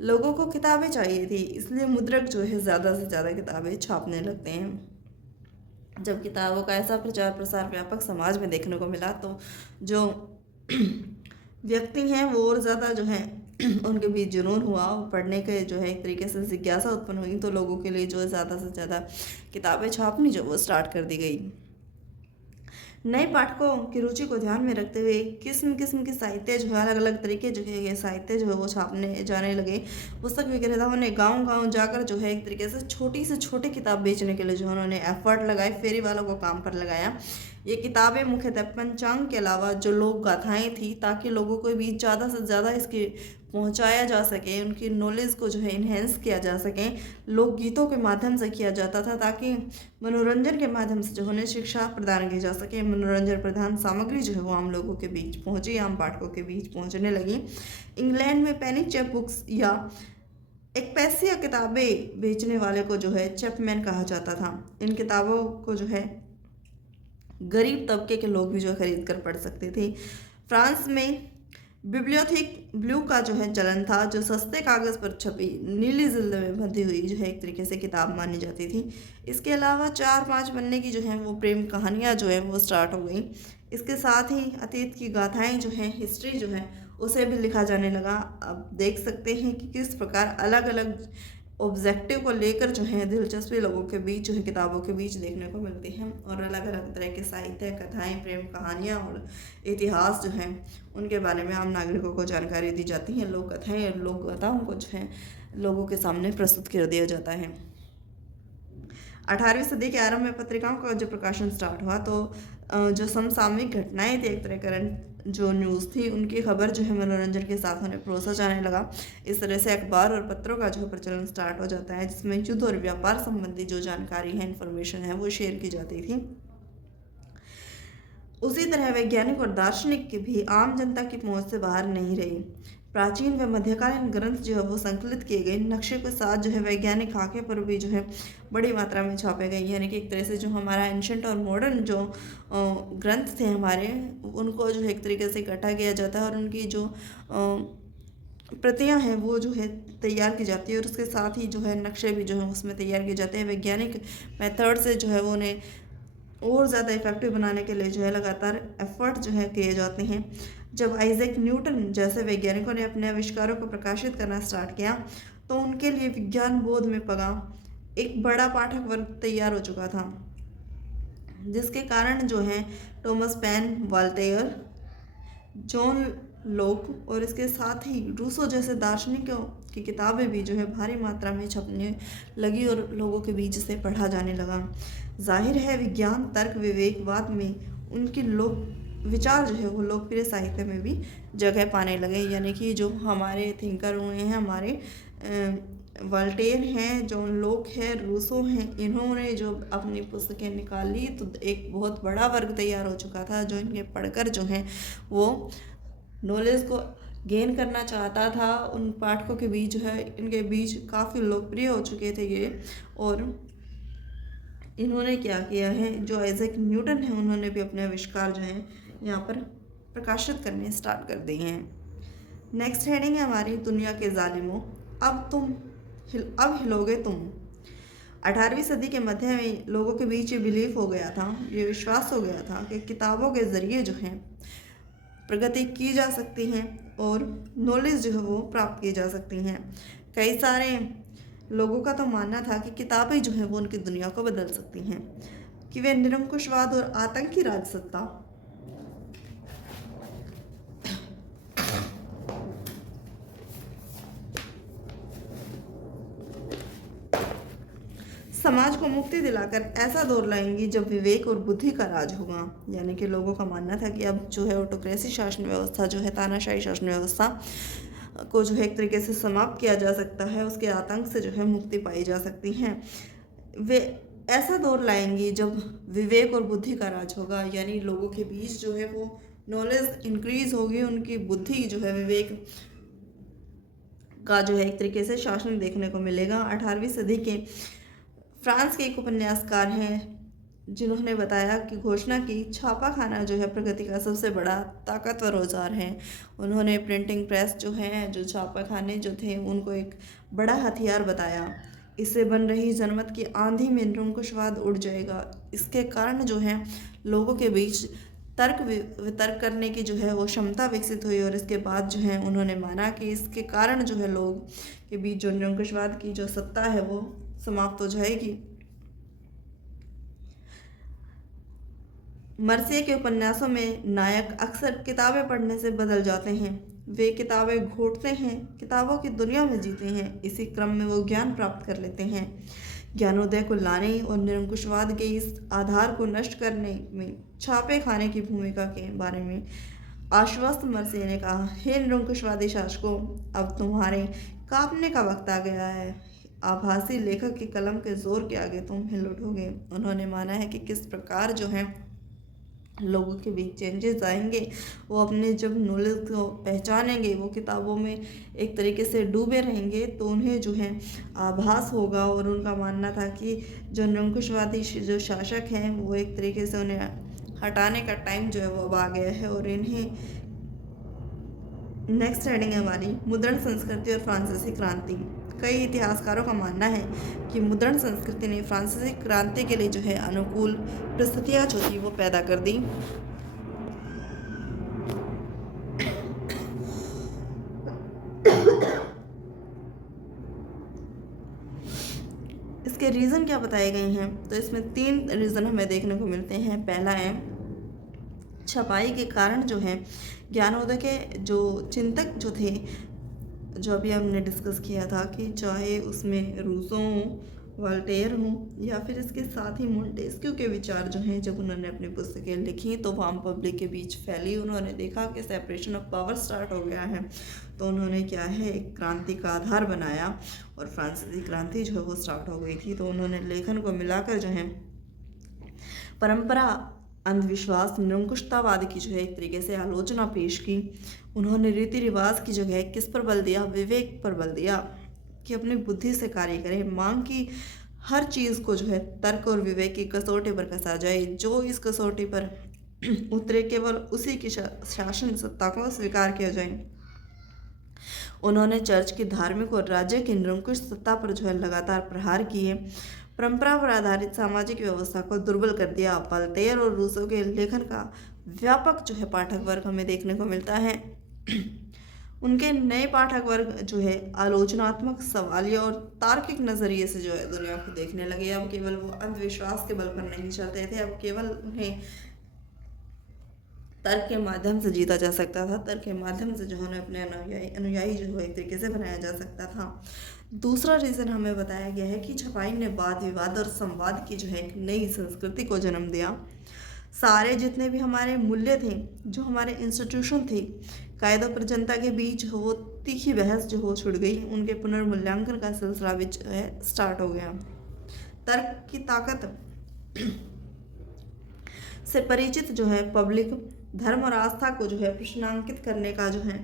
लोगों को किताबें चाहिए थी, इसलिए मुद्रक जो है ज़्यादा से ज़्यादा किताबें छापने लगते हैं। जब किताबों का ऐसा प्रचार प्रसार व्यापक समाज में देखने को मिला तो जो व्यक्ति हैं वो और ज़्यादा जो है उनके बीच जुनून हुआ और पढ़ने के जो है एक तरीके से जिज्ञासा उत्पन्न हुई। तो लोगों के लिए जो है ज़्यादा से ज़्यादा किताबें छापनी जो वो स्टार्ट कर दी गई। नए पाठकों की रुचि को ध्यान में रखते हुए किस्म किस्म की साहित्य जो है अलग अलग तरीके जो है ये साहित्य जो है वो छापने जाने लगे। पुस्तक विक्रेताओं ने गांव-गांव जाकर जो है एक तरीके से छोटी किताब बेचने के लिए जो उन्होंने एफर्ट लगाए, फेरी वालों को काम पर लगाया। ये किताबें मुख्यतः पंचांग के अलावा जो लोक गाथाएँ थी ताकि लोगों को भी ज़्यादा से ज़्यादा इसकी पहुंचाया जा सके, उनकी नॉलेज को जो है इन्हेंस किया जा सके। लोकगीतों के माध्यम से किया जाता था ताकि मनोरंजन के माध्यम से जो उन्हें शिक्षा प्रदान की जा सके। मनोरंजन प्रधान सामग्री जो है वो आम लोगों के बीच पहुंची, आम पाठकों के बीच पहुंचने लगी। इंग्लैंड में पेनी चेप बुक्स या एक पैसे या किताबें बेचने वाले को जो है चैपमैन कहा जाता था। इन किताबों को जो है गरीब तबके के लोग भी जो खरीद कर पढ़ सकते थे। फ्रांस में बिब्लियोथेक ब्लू का जो है चलन था, जो सस्ते कागज़ पर छपी नीली जिल्द में बंधी हुई जो है एक तरीके से किताब मानी जाती थी। इसके अलावा 4-5 बनने की जो है वो प्रेम कहानियाँ जो है वो स्टार्ट हो गई। इसके साथ ही अतीत की गाथाएं जो हैं, हिस्ट्री जो है उसे भी लिखा जाने लगा। अब देख सकते हैं कि किस प्रकार अलग अलग ऑब्जेक्टिव को लेकर जो है दिलचस्पी लोगों के बीच जो है किताबों के बीच देखने को मिलती है। और अलग अलग तरह के साहित्य, कथाएं, प्रेम कहानियाँ और इतिहास जो हैं उनके बारे में आम नागरिकों को जानकारी दी जाती है। लोक कथाएँ और लोक गाथाओं को जो है लोगों के सामने प्रस्तुत कर दिया जाता है। 18वीं सदी के आरंभ में पत्रिकाओं का जो प्रकाशन स्टार्ट हुआ तो जो समसामयिक घटनाएं थी, एक तरह करंट जो न्यूज़ थी, उनकी खबर जो है मनोरंजन के साथ उन्हें परोसा जाने लगा। इस तरह से अखबार और पत्रों का जो प्रचलन स्टार्ट हो जाता है, जिसमें युद्ध और व्यापार संबंधी जो जानकारी है, इन्फॉर्मेशन है, वो शेयर की जाती थी। उसी तरह वैज्ञानिक और दार्शनिक भी आम जनता की पहुंच से बाहर नहीं रही। प्राचीन व मध्यकालीन ग्रंथ जो है वो संकलित किए गए, नक्शे के साथ जो है वैज्ञानिक खाके पर भी जो है बड़ी मात्रा में छापे गए। यानी कि एक तरह से जो हमारा एंशंट और मॉडर्न जो ग्रंथ थे हमारे, उनको जो है एक तरीके से इकट्ठा किया जाता है और उनकी जो प्रतियां हैं वो जो है तैयार की जाती है और उसके साथ ही जो है नक्शे भी जो है उसमें तैयार किए जाते हैं। वैज्ञानिक मेथड से जो है वो उन्हें और ज़्यादा इफेक्टिव बनाने के लिए जो है लगातार एफर्ट जो है किए जाते हैं। जब आइजैक न्यूटन जैसे वैज्ञानिकों ने अपने आविष्कारों को प्रकाशित करना स्टार्ट किया तो उनके लिए विज्ञान बोध में पगा एक बड़ा पाठक वर्ग तैयार हो चुका था, जिसके कारण जो है टॉमस पेन, वॉल्टेयर, जॉन लोक और इसके साथ ही रूसो जैसे दार्शनिकों की किताबें भी जो है भारी मात्रा में छपने लगी और लोगों के बीच से पढ़ा जाने लगा। जाहिर है विज्ञान, तर्क, विवेकवाद में उनकी लोक विचार जो है वो लोकप्रिय साहित्य में भी जगह पाने लगे। यानी कि जो हमारे थिंकर हुए हैं, हमारे वोल्टेयर हैं, जॉन लॉक है, रूसो हैं, इन्होंने जो अपनी पुस्तकें निकाली तो एक बहुत बड़ा वर्ग तैयार हो चुका था जो इनके पढ़कर जो है वो नॉलेज को गेन करना चाहता था। उन पाठकों के बीच जो है इनके बीच काफ़ी लोकप्रिय हो चुके थे ये। और इन्होंने क्या किया है, जो आइजैक न्यूटन है उन्होंने भी अपने आविष्कार जो है यहाँ पर प्रकाशित करने स्टार्ट कर दिए हैं। नेक्स्ट हेडिंग है हमारी दुनिया के जालिमों, अब हिलोगे तुम। 18वीं सदी के मध्य में लोगों के बीच ये बिलीफ हो गया था, ये विश्वास हो गया था कि किताबों के ज़रिए जो है प्रगति की जा सकती है और नॉलेज जो है वो प्राप्त की जा सकती हैं। कई सारे लोगों का तो मानना था कि किताबें जो है वो उनकी दुनिया को बदल सकती हैं, कि वे निरंकुशवाद और आतंकी राजसत्ता समाज को मुक्ति दिलाकर ऐसा दौर लाएंगी जब विवेक और बुद्धि का राज होगा। यानी कि लोगों का मानना था कि अब जो है ऑटोक्रेसी शासन व्यवस्था जो है, तानाशाही शासन व्यवस्था को जो है एक तरीके से समाप्त किया जा सकता है, उसके आतंक से जो है मुक्ति पाई जा सकती है। वे ऐसा दौर लाएंगी जब विवेक और बुद्धि का राज होगा, यानी लोगों के बीच जो है वो नॉलेज इंक्रीज होगी, उनकी बुद्धि जो है विवेक का जो है एक तरीके से शासन देखने को मिलेगा। 18वीं सदी के फ्रांस के एक उपन्यासकार हैं जिन्होंने बताया कि घोषणा की छापा खाना जो है प्रगति का सबसे बड़ा ताकतवर औजार है। उन्होंने प्रिंटिंग प्रेस जो है, जो छापा खाने जो थे, उनको एक बड़ा हथियार बताया। इससे बन रही जनमत की आंधी में निरंकुशवाद उड़ जाएगा। इसके कारण जो है लोगों के बीच तर्क वितर्क करने की जो है वो क्षमता विकसित हुई और इसके बाद जो है उन्होंने माना कि इसके कारण जो है लोग के बीच जो निरंकुशवाद की जो सत्ता है वो समाप्त हो जाएगी। मर्सिए के उपन्यासों में नायक अक्सर किताबें पढ़ने से बदल जाते हैं। वे किताबें घोंटते हैं, किताबों की दुनिया में जीते हैं। इसी क्रम में वो ज्ञान प्राप्त कर लेते हैं। ज्ञानोदय को लाने और निरंकुशवाद के इस आधार को नष्ट करने में छापे खाने की भूमिका के बारे में आश्वस्त मर्सिए ने कहा, हे निरंकुशवादी शासकों, अब तुम्हारे कांपने का वक्त आ गया है। आभासी लेखक की कलम के जोर के आगे तुम हिल उठोगे। उन्होंने माना है कि किस प्रकार जो है लोगों के बीच चेंजेस आएंगे, वो अपने जब नॉलेज को पहचानेंगे, वो किताबों में एक तरीके से डूबे रहेंगे तो उन्हें जो है आभास होगा। और उनका मानना था कि जो निरंकुशवादी जो शासक हैं वो एक तरीके से उन्हें हटाने का टाइम जो है वो अब आ गया है। और इन्हें नेक्स्ट हेडिंग है हमारी मुद्रण संस्कृति और फ्रांसीसी क्रांति। कई इतिहासकारों का मानना है कि मुद्रण संस्कृति ने फ्रांसीसी क्रांति के लिए जो है अनुकूल परिस्थितियाँ जो थी वो पैदा कर दी। इसके रीज़न क्या बताए गए हैं, तो इसमें 3 रीज़न हमें देखने को मिलते हैं। पहला है छपाई के कारण जो है ज्ञानोदय के जो चिंतक जो थे, जो अभी हमने डिस्कस किया था कि चाहे उसमें रूसो हों, वोल्टेयर हों या फिर इसके साथ ही मोंटेस्क्यू के विचार जो हैं, जब उन्होंने अपनी पुस्तकें लिखी तो वो आम पब्लिक के बीच फैली। उन्होंने देखा कि सेपरेशन ऑफ पावर स्टार्ट हो गया है, तो उन्होंने क्या है एक क्रांति का आधार बनाया और फ्रांसीसी क्रांति जो है वो स्टार्ट हो गई थी। तो उन्होंने लेखन को मिलाकर जो है परंपरा, अंधविश्वास, निरंकुशतावाद की जो है एक तरीके से आलोचना पेश की। उन्होंने रीति रिवाज की जगह किस पर बल दिया, विवेक पर बल दिया कि अपनी बुद्धि से कार्य करें। मांग की हर चीज़ को जो है तर्क और विवेक की कसौटी पर कसा जाए। जो इस कसौटी पर उतरे केवल उसी की शासन सत्ता को स्वीकार किया जाए। उन्होंने चर्च की धार्मिक और राज्य की निरंकुश सत्ता पर जो है लगातार प्रहार किए। परंपरा पर आधारित सामाजिक व्यवस्था को दुर्बल कर दिया। वोल्टेयर और रूसो के लेखन का व्यापक जो है पाठक वर्ग हमें देखने को मिलता है। उनके नए पाठक वर्ग जो है आलोचनात्मक, सवालिया और तार्किक नज़रिए से जो है दुनिया को देखने लगे। अब केवल वो अंधविश्वास के बल पर नहीं चलते थे, अब केवल उन्हें तर्क के माध्यम से जीता जा सकता था। तर्क के माध्यम से जो है अपने अनुयायी जो है एक तरीके से बनाया जा सकता था। दूसरा रीज़न हमें बताया गया है कि छपाई ने वाद विवाद और संवाद की जो है एक नई संस्कृति को जन्म दिया। सारे जितने भी हमारे मूल्य थे, जो हमारे इंस्टीट्यूशन थे, कायदों पर जनता के बीच वो तीखी बहस जो हो छुड़ गई, उनके पुनर्मूल्यांकन का सिलसिला भी जो है स्टार्ट हो गया। तर्क की ताकत से परिचित जो है पब्लिक धर्म और आस्था को जो है प्रश्नांकित करने का जो है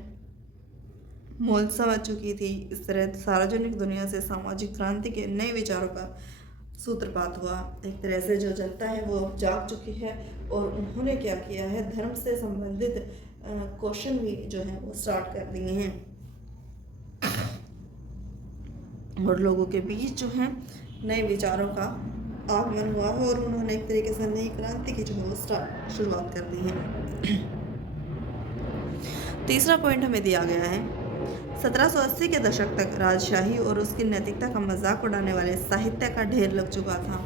मोल समझ चुकी थी। इस तरह सार्वजनिक दुनिया से सामाजिक क्रांति के नए विचारों का सूत्रपात हुआ। एक तरह से जो जनता है वो अब जाग चुकी है और उन्होंने क्या किया है, धर्म से संबंधित क्वेश्चन भी जो है वो स्टार्ट कर दिए हैं और लोगों के बीच जो है नए विचारों का आगमन हुआ है और उन्होंने एक तरीके से नई क्रांति की जो है वो शुरुआत कर दी है। तीसरा पॉइंट हमें दिया गया है, 1780 के दशक तक राजशाही और उसकी नैतिकता का मजाक उड़ाने वाले साहित्य का ढेर लग चुका था।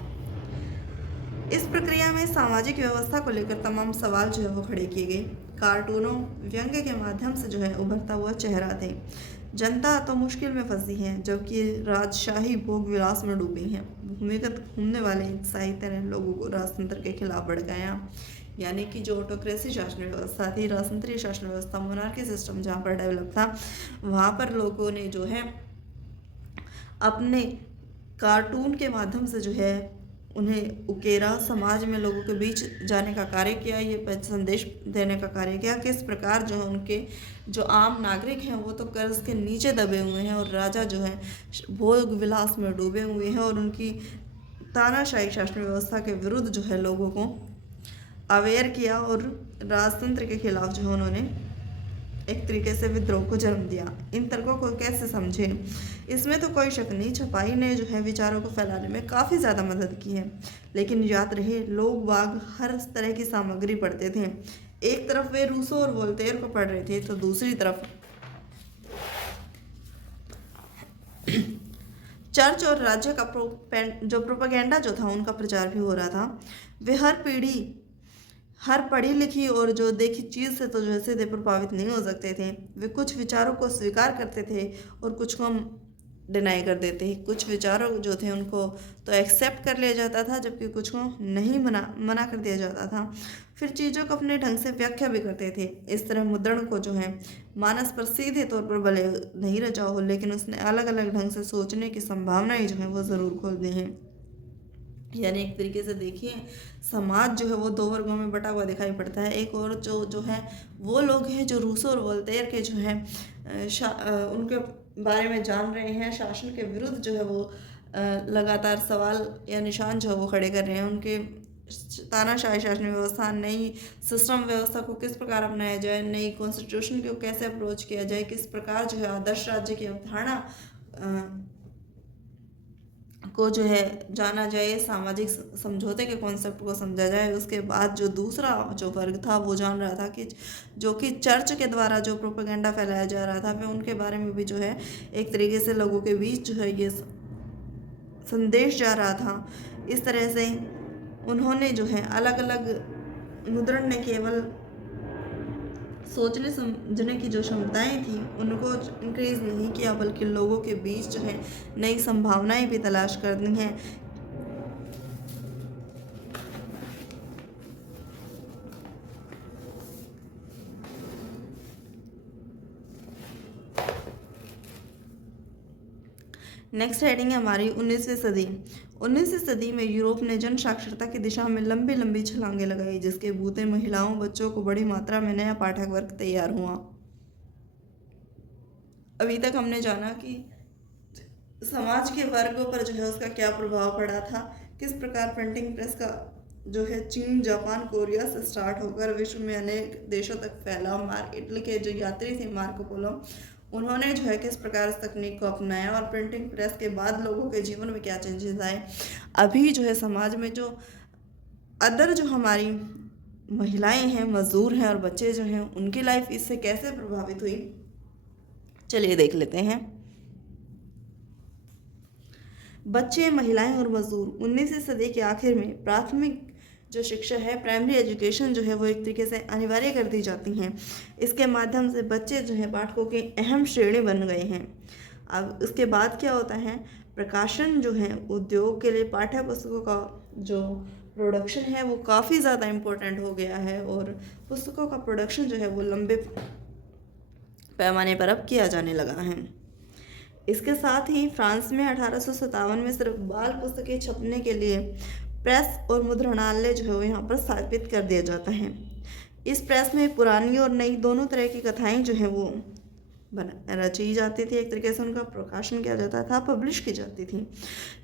इस प्रक्रिया में सामाजिक व्यवस्था को लेकर तमाम सवाल जो है वो खड़े किए गए। कार्टूनों, व्यंग्य के माध्यम से जो है उभरता हुआ चेहरा थे। जनता तो मुश्किल में फंसी है, जबकि राजशाही भोग विलास में डूबी है। भूमिगत घूमने वाले साहित्य ने लोगों को राजतंत्र के खिलाफ भड़काया, यानी कि जो ऑटोक्रेसी शासन व्यवस्था थी, राजतंत्रीय शासन व्यवस्था, मोनार्की सिस्टम जहाँ पर डेवलप था, वहाँ पर लोगों ने जो है अपने कार्टून के माध्यम से जो है उन्हें उकेरा, समाज में लोगों के बीच जाने का कार्य किया, ये संदेश देने का कार्य किया किस प्रकार जो है उनके जो आम नागरिक हैं वो तो कर्ज के नीचे दबे हुए हैं और राजा जो है भोग विलास में डूबे हुए हैं और उनकी तानाशाही शासन व्यवस्था के विरुद्ध जो है लोगों को अवेयर किया और राजतंत्र के खिलाफ जो है उन्होंने एक तरीके से विद्रोह को जन्म दिया। इन तर्कों को कैसे समझें, इसमें तो कोई शक नहीं, छपाई ने जो है विचारों को फैलाने में काफ़ी ज़्यादा मदद की है। लेकिन याद रहे, लोग बाग हर तरह की सामग्री पढ़ते थे। एक तरफ वे रूसो और वोल्टेयर को पढ़ रहे थे, तो दूसरी तरफ चर्च और राज्य का जो प्रोपेगेंडा जो था उनका प्रचार भी हो रहा था। वे हर पढ़ी लिखी और जो देखी चीज़ से तो जो है सीधे प्रभावित नहीं हो सकते थे। वे कुछ विचारों को स्वीकार करते थे और कुछ को हम डिनाई कर देते। कुछ विचारों जो थे उनको तो एक्सेप्ट कर लिया जाता था, जबकि कुछ को नहीं मना कर दिया जाता था। फिर चीज़ों को अपने ढंग से व्याख्या भी करते थे। इस तरह मुद्रण को जो है मानस पर सीधे तौर पर भले नहीं रचा हो, लेकिन उसने अलग अलग ढंग से सोचने की संभावनाएं जो है वो ज़रूर खोल दी हैं। यानी एक तरीके से देखिए, समाज जो है वो दो वर्गों में बटा हुआ दिखाई पड़ता है। एक और जो है वो लोग हैं जो रूसो और वोल्टेयर के जो है उनके बारे में जान रहे हैं, शासन के विरुद्ध जो है वो लगातार सवाल या निशान जो है वो खड़े कर रहे हैं। उनके तानाशाही शासन व्यवस्था, नई सिस्टम व्यवस्था को किस प्रकार अपनाया जाए, नई कॉन्स्टिट्यूशन को कैसे अप्रोच किया जाए, किस प्रकार जो है आदर्श राज्य की अवधारणा को जो है जाना जाए, सामाजिक समझौते के कॉन्सेप्ट को समझा जाए। उसके बाद जो दूसरा जो वर्ग था वो जान रहा था कि जो कि चर्च के द्वारा जो प्रोपेगेंडा फैलाया जा रहा था, वे उनके बारे में भी जो है एक तरीके से लोगों के बीच जो है ये संदेश जा रहा था। इस तरह से उन्होंने जो है अलग अलग मुद्रण ने केवल सोचने समझने की जो क्षमताएं थी उनको इंक्रीज नहीं किया, बल्कि लोगों के बीच जो है नई संभावनाएं भी तलाश करनी है। नेक्स्ट हेडिंग है हमारी 19वीं सदी। 19वीं सदी में यूरोप ने जन साक्षरता की दिशा में लंबी लंबी छलांगें लगाई, जिसके बूते महिलाओं, बच्चों को बड़ी मात्रा में नया पाठक वर्ग तैयार हुआ। अभी तक हमने जाना कि समाज के वर्गों पर जो है उसका क्या प्रभाव पड़ा था, किस प्रकार प्रिंटिंग प्रेस का जो है चीन, जापान, कोरिया से स्टार्ट होकर विश्व में अनेक देशों तक फैला। इटली के जो यात्री थे मार्को पोलो, उन्होंने जो है किस प्रकार इस तकनीक को अपनाया और प्रिंटिंग प्रेस के बाद लोगों के जीवन में क्या चेंजेस आए। अभी जो है समाज में जो अदर जो हमारी महिलाएं हैं, मजदूर हैं और बच्चे जो हैं, उनकी लाइफ इससे कैसे प्रभावित हुई, चलिए देख लेते हैं। बच्चे, महिलाएं और मजदूर 19वीं सदी के आखिर में प्राथमिक जो शिक्षा है, प्राइमरी एजुकेशन जो है वो एक तरीके से अनिवार्य कर दी जाती हैं। इसके माध्यम से बच्चे जो है पाठकों की अहम श्रेणी बन गए हैं। अब इसके बाद क्या होता है, प्रकाशन जो है उद्योग के लिए पाठ्य पुस्तकों का जो प्रोडक्शन है वो काफ़ी ज़्यादा इम्पोर्टेंट हो गया है और पुस्तकों का प्रोडक्शन जो है वो लंबे पैमाने पर अब किया जाने लगा है। इसके साथ ही फ्रांस में 1857 में सिर्फ बाल पुस्तकें छपने के लिए प्रेस और मुद्रणालय जो है वो यहाँ पर स्थापित कर दिया जाता है। इस प्रेस में पुरानी और नई दोनों तरह की कथाएं जो हैं वो रची जाती थी, एक तरीके से उनका प्रकाशन किया जाता था, पब्लिश की जाती थी।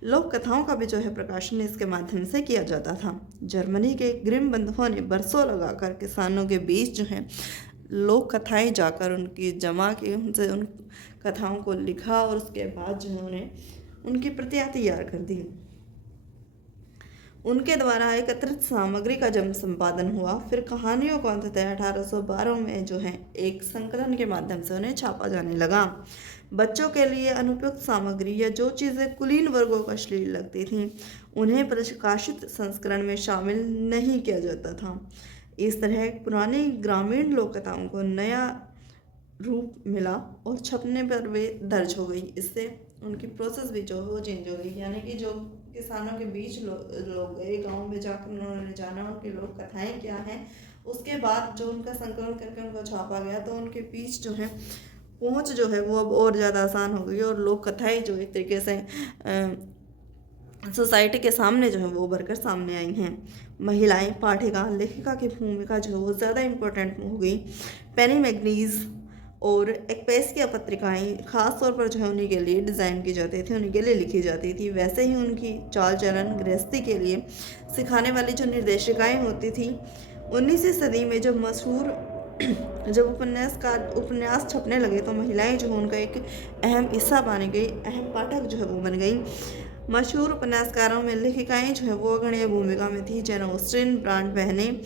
लोक कथाओं का भी जो है प्रकाशन इसके माध्यम से किया जाता था। जर्मनी के ग्रिम बंधुओं ने बरसों लगाकर किसानों के बीच जो है लोक कथाएं जाकर उनकी जमा की, उनसे उन कथाओं को लिखा और उसके बाद जो है उन्हें उनकी प्रतियां तैयार कर दी। उनके द्वारा एकत्रित सामग्री का जब संपादन हुआ, फिर कहानियों को अंततः 1812 में जो है एक संकलन के माध्यम से उन्हें छापा जाने लगा। बच्चों के लिए अनुपयुक्त सामग्री या जो चीज़ें कुलीन वर्गों को अश्लील लगती थीं उन्हें प्रकाशित संस्करण में शामिल नहीं किया जाता था। इस तरह पुरानी ग्रामीण लोक कथाओं को नया रूप मिला और छपने पर वे दर्ज हो गई। इससे उनकी प्रोसेस भी जो है वो चेंज हो गई, यानी कि जो किसानों के बीच लोग गए, गाँव में जाकर उन्होंने जाना उनकी लोक कथाएँ क्या हैं, उसके बाद जो उनका संकलन करके उनको छापा गया तो उनके बीच जो है पहुँच जो है वो अब और ज़्यादा आसान हो गई और लोक कथाएँ जो एक तरीके से सोसाइटी के सामने जो है वो उभर कर सामने आई हैं। महिलाएं पाठिका लेखिका की भूमिका जो है वो ज़्यादा इम्पोर्टेंट हो गई। पेनी मैगनीज और एक्सप्रेस पत्रिकाएं खास तौर पर जो है उन्हीं के लिए डिज़ाइन की जाती थी, उन्हीं के लिए लिखी जाती थी। वैसे ही उनकी चाल चलन गृहस्थी के लिए सिखाने वाली जो निर्देशिकाएं होती थी, 19वीं सदी में जब मशहूर जब उपन्यास छपने लगे तो महिलाएं जो है उनका एक अहम हिस्सा बन गई, अहम पाठक जो है वो बन गई। मशहूर उपन्यासकारों में लेखिकाएं जो है वो अग्रणी भूमिका में थी, जैन ऑस्टिन, ब्रांड बहनें,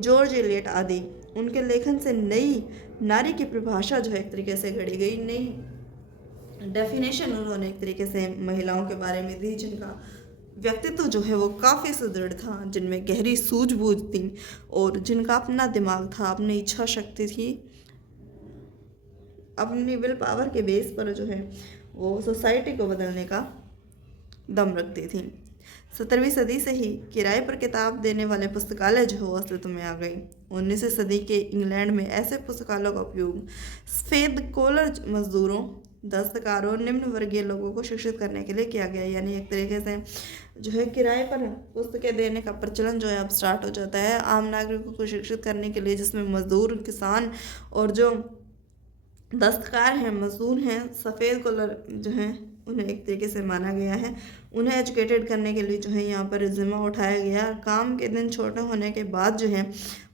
जॉर्ज एलियट आदि। उनके लेखन से नई नारी की परिभाषा जो है एक तरीके से गढ़ी गई, नई डेफिनेशन उन्होंने एक तरीके से महिलाओं के बारे में दी, जिनका व्यक्तित्व जो है वो काफ़ी सुदृढ़ था, जिनमें गहरी सूझबूझ थी और जिनका अपना दिमाग था, अपनी इच्छा शक्ति थी, अपनी विल पावर के बेस पर जो है वो सोसाइटी को बदलने का दम रखती थी। 17वीं सदी से ही किराए पर किताब देने वाले पुस्तकालय जो है वो अस्तित्व में आ गई। 19वीं सदी के इंग्लैंड में ऐसे पुस्तकालयों का उपयोग सफ़ेद कॉलर मजदूरों, दस्तकारों, निम्न वर्गीय लोगों को शिक्षित करने के लिए किया गया। यानी एक तरीके से जो है किराए पर पुस्तकें देने का प्रचलन जो है अब स्टार्ट हो जाता है आम नागरिकों को शिक्षित करने के लिए, जिसमें मजदूर, किसान और जो दस्तकार हैं, मजदूर हैं, सफ़ेद कॉलर जो हैं उन्हें एक तरीके से माना गया है। उन्हें एजुकेटेड करने के लिए जो है यहाँ पर जिम्मा उठाया गया। काम के दिन छोटे होने के बाद जो है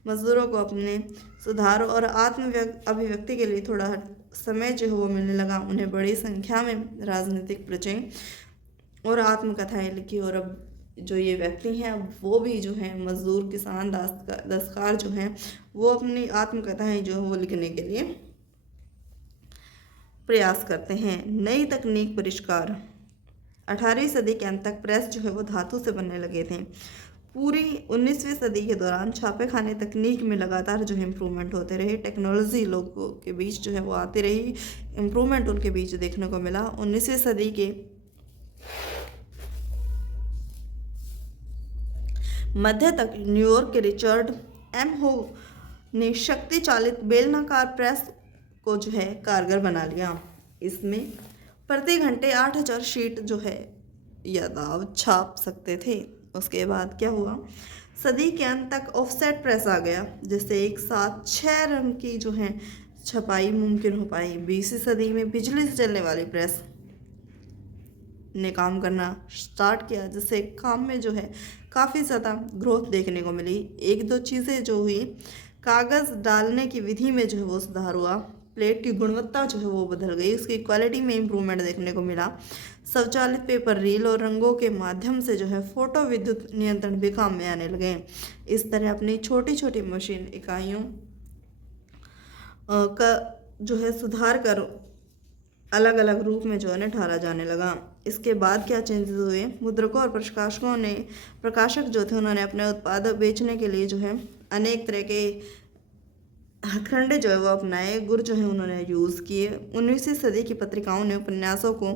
मजदूरों को अपने सुधार और अभिव्यक्ति के लिए थोड़ा समय जो है वो मिलने लगा। उन्हें बड़ी संख्या में राजनीतिक प्रचय और आत्मकथाएं लिखी और अब जो ये व्यक्ति हैं वो भी जो है मजदूर, किसान, दस्तकार जो हैं वो अपनी आत्मकथाएं जो है वो लिखने के लिए प्रयास करते हैं। नई तकनीक परिष्कार 18वीं सदी के अंत तक प्रेस जो है वो धातु से बनने लगे थे। पूरी 19वीं सदी के दौरान छापे खाने तकनीक में लगातार जो है इम्प्रूवमेंट होते रहे। टेक्नोलॉजी लोगों के बीच जो है वो आती रही, इम्प्रूवमेंट उनके बीच देखने को मिला। 19वीं सदी के मध्य तक न्यूयॉर्क के रिचर्ड एम हो ने शक्ति चालित बेलनाकार प्रेस को जो है कारगर बना लिया। इसमें प्रति घंटे 8000 शीट जो है यादाव छाप सकते थे। उसके बाद क्या हुआ, सदी के अंत तक ऑफसेट प्रेस आ गया, जिससे एक साथ 6 रंग की जो है छपाई मुमकिन हो पाई। 20वीं सदी में बिजली से चलने वाली प्रेस ने काम करना स्टार्ट किया, जिससे काम में जो है काफ़ी ज़्यादा ग्रोथ देखने को मिली। एक दो चीज़ें जो हुई, कागज़ डालने की विधि में जो है वो सुधार हुआ, प्लेट की गुणवत्ता जो है वो बदल गई, उसकी क्वालिटी में इम्प्रूवमेंट देखने को मिला। स्वचालित पेपर रील और रंगों के माध्यम से जो है फोटो विद्युत नियंत्रण भी काम में आने लगे। इस तरह अपनी छोटी छोटी मशीन इकाइयों का जो है सुधार कर अलग अलग रूप में जो है ढाला जाने लगा। इसके बाद क्या चेंजेस हुए, मुद्रकों और प्रकाशक जो थे उन्होंने अपने उत्पाद बेचने के लिए जो है अनेक तरह के हथकंडे जो है वो अपनाए, गुर जो है उन्होंने यूज़ किए। 19वीं सदी की पत्रिकाओं ने उपन्यासों को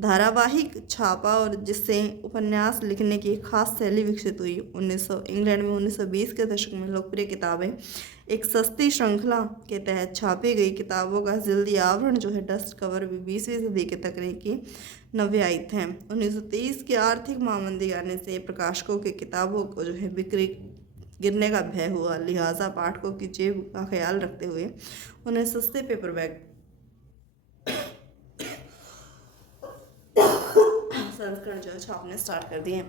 धारावाहिक छापा और जिससे उपन्यास लिखने की एक खास शैली विकसित हुई। इंग्लैंड में 1920 के दशक में लोकप्रिय किताबें एक सस्ती श्रृंखला के तहत छापी गई किताबों का जल्दी आवरण जो है डस्ट कवर भी 20वीं सदी के तकनीकी नव्यायित हैं। 1930 की आर्थिक महामंदी आने से प्रकाशकों की किताबों को जो है बिक्री गिरने का भय हुआ, लिहाजा पाठकों की जेब का ख्याल रखते हुए उन्हें सस्ते पेपरबैक संस्करण जो है छापने स्टार्ट कर दिए।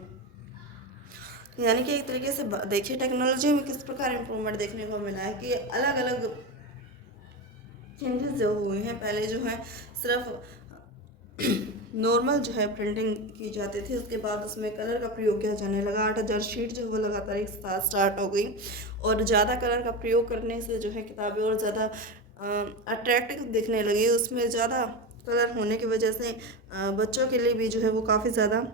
यानी कि एक तरीके से देखिए टेक्नोलॉजी में किस प्रकार इम्प्रूवमेंट देखने को मिला है कि अलग अलग चेंजेस जो हुए हैं। पहले जो है सिर्फ नॉर्मल जो है प्रिंटिंग की जाती थी, उसके बाद उसमें कलर का प्रयोग किया जाने लगा। 8000 शीट जो है वो लगातार एक साथ स्टार्ट हो गई और ज़्यादा कलर का प्रयोग करने से जो है किताबें और ज़्यादा अट्रैक्टिव दिखने लगी। उसमें ज़्यादा कलर होने की वजह से बच्चों के लिए भी जो है वो काफ़ी ज़्यादा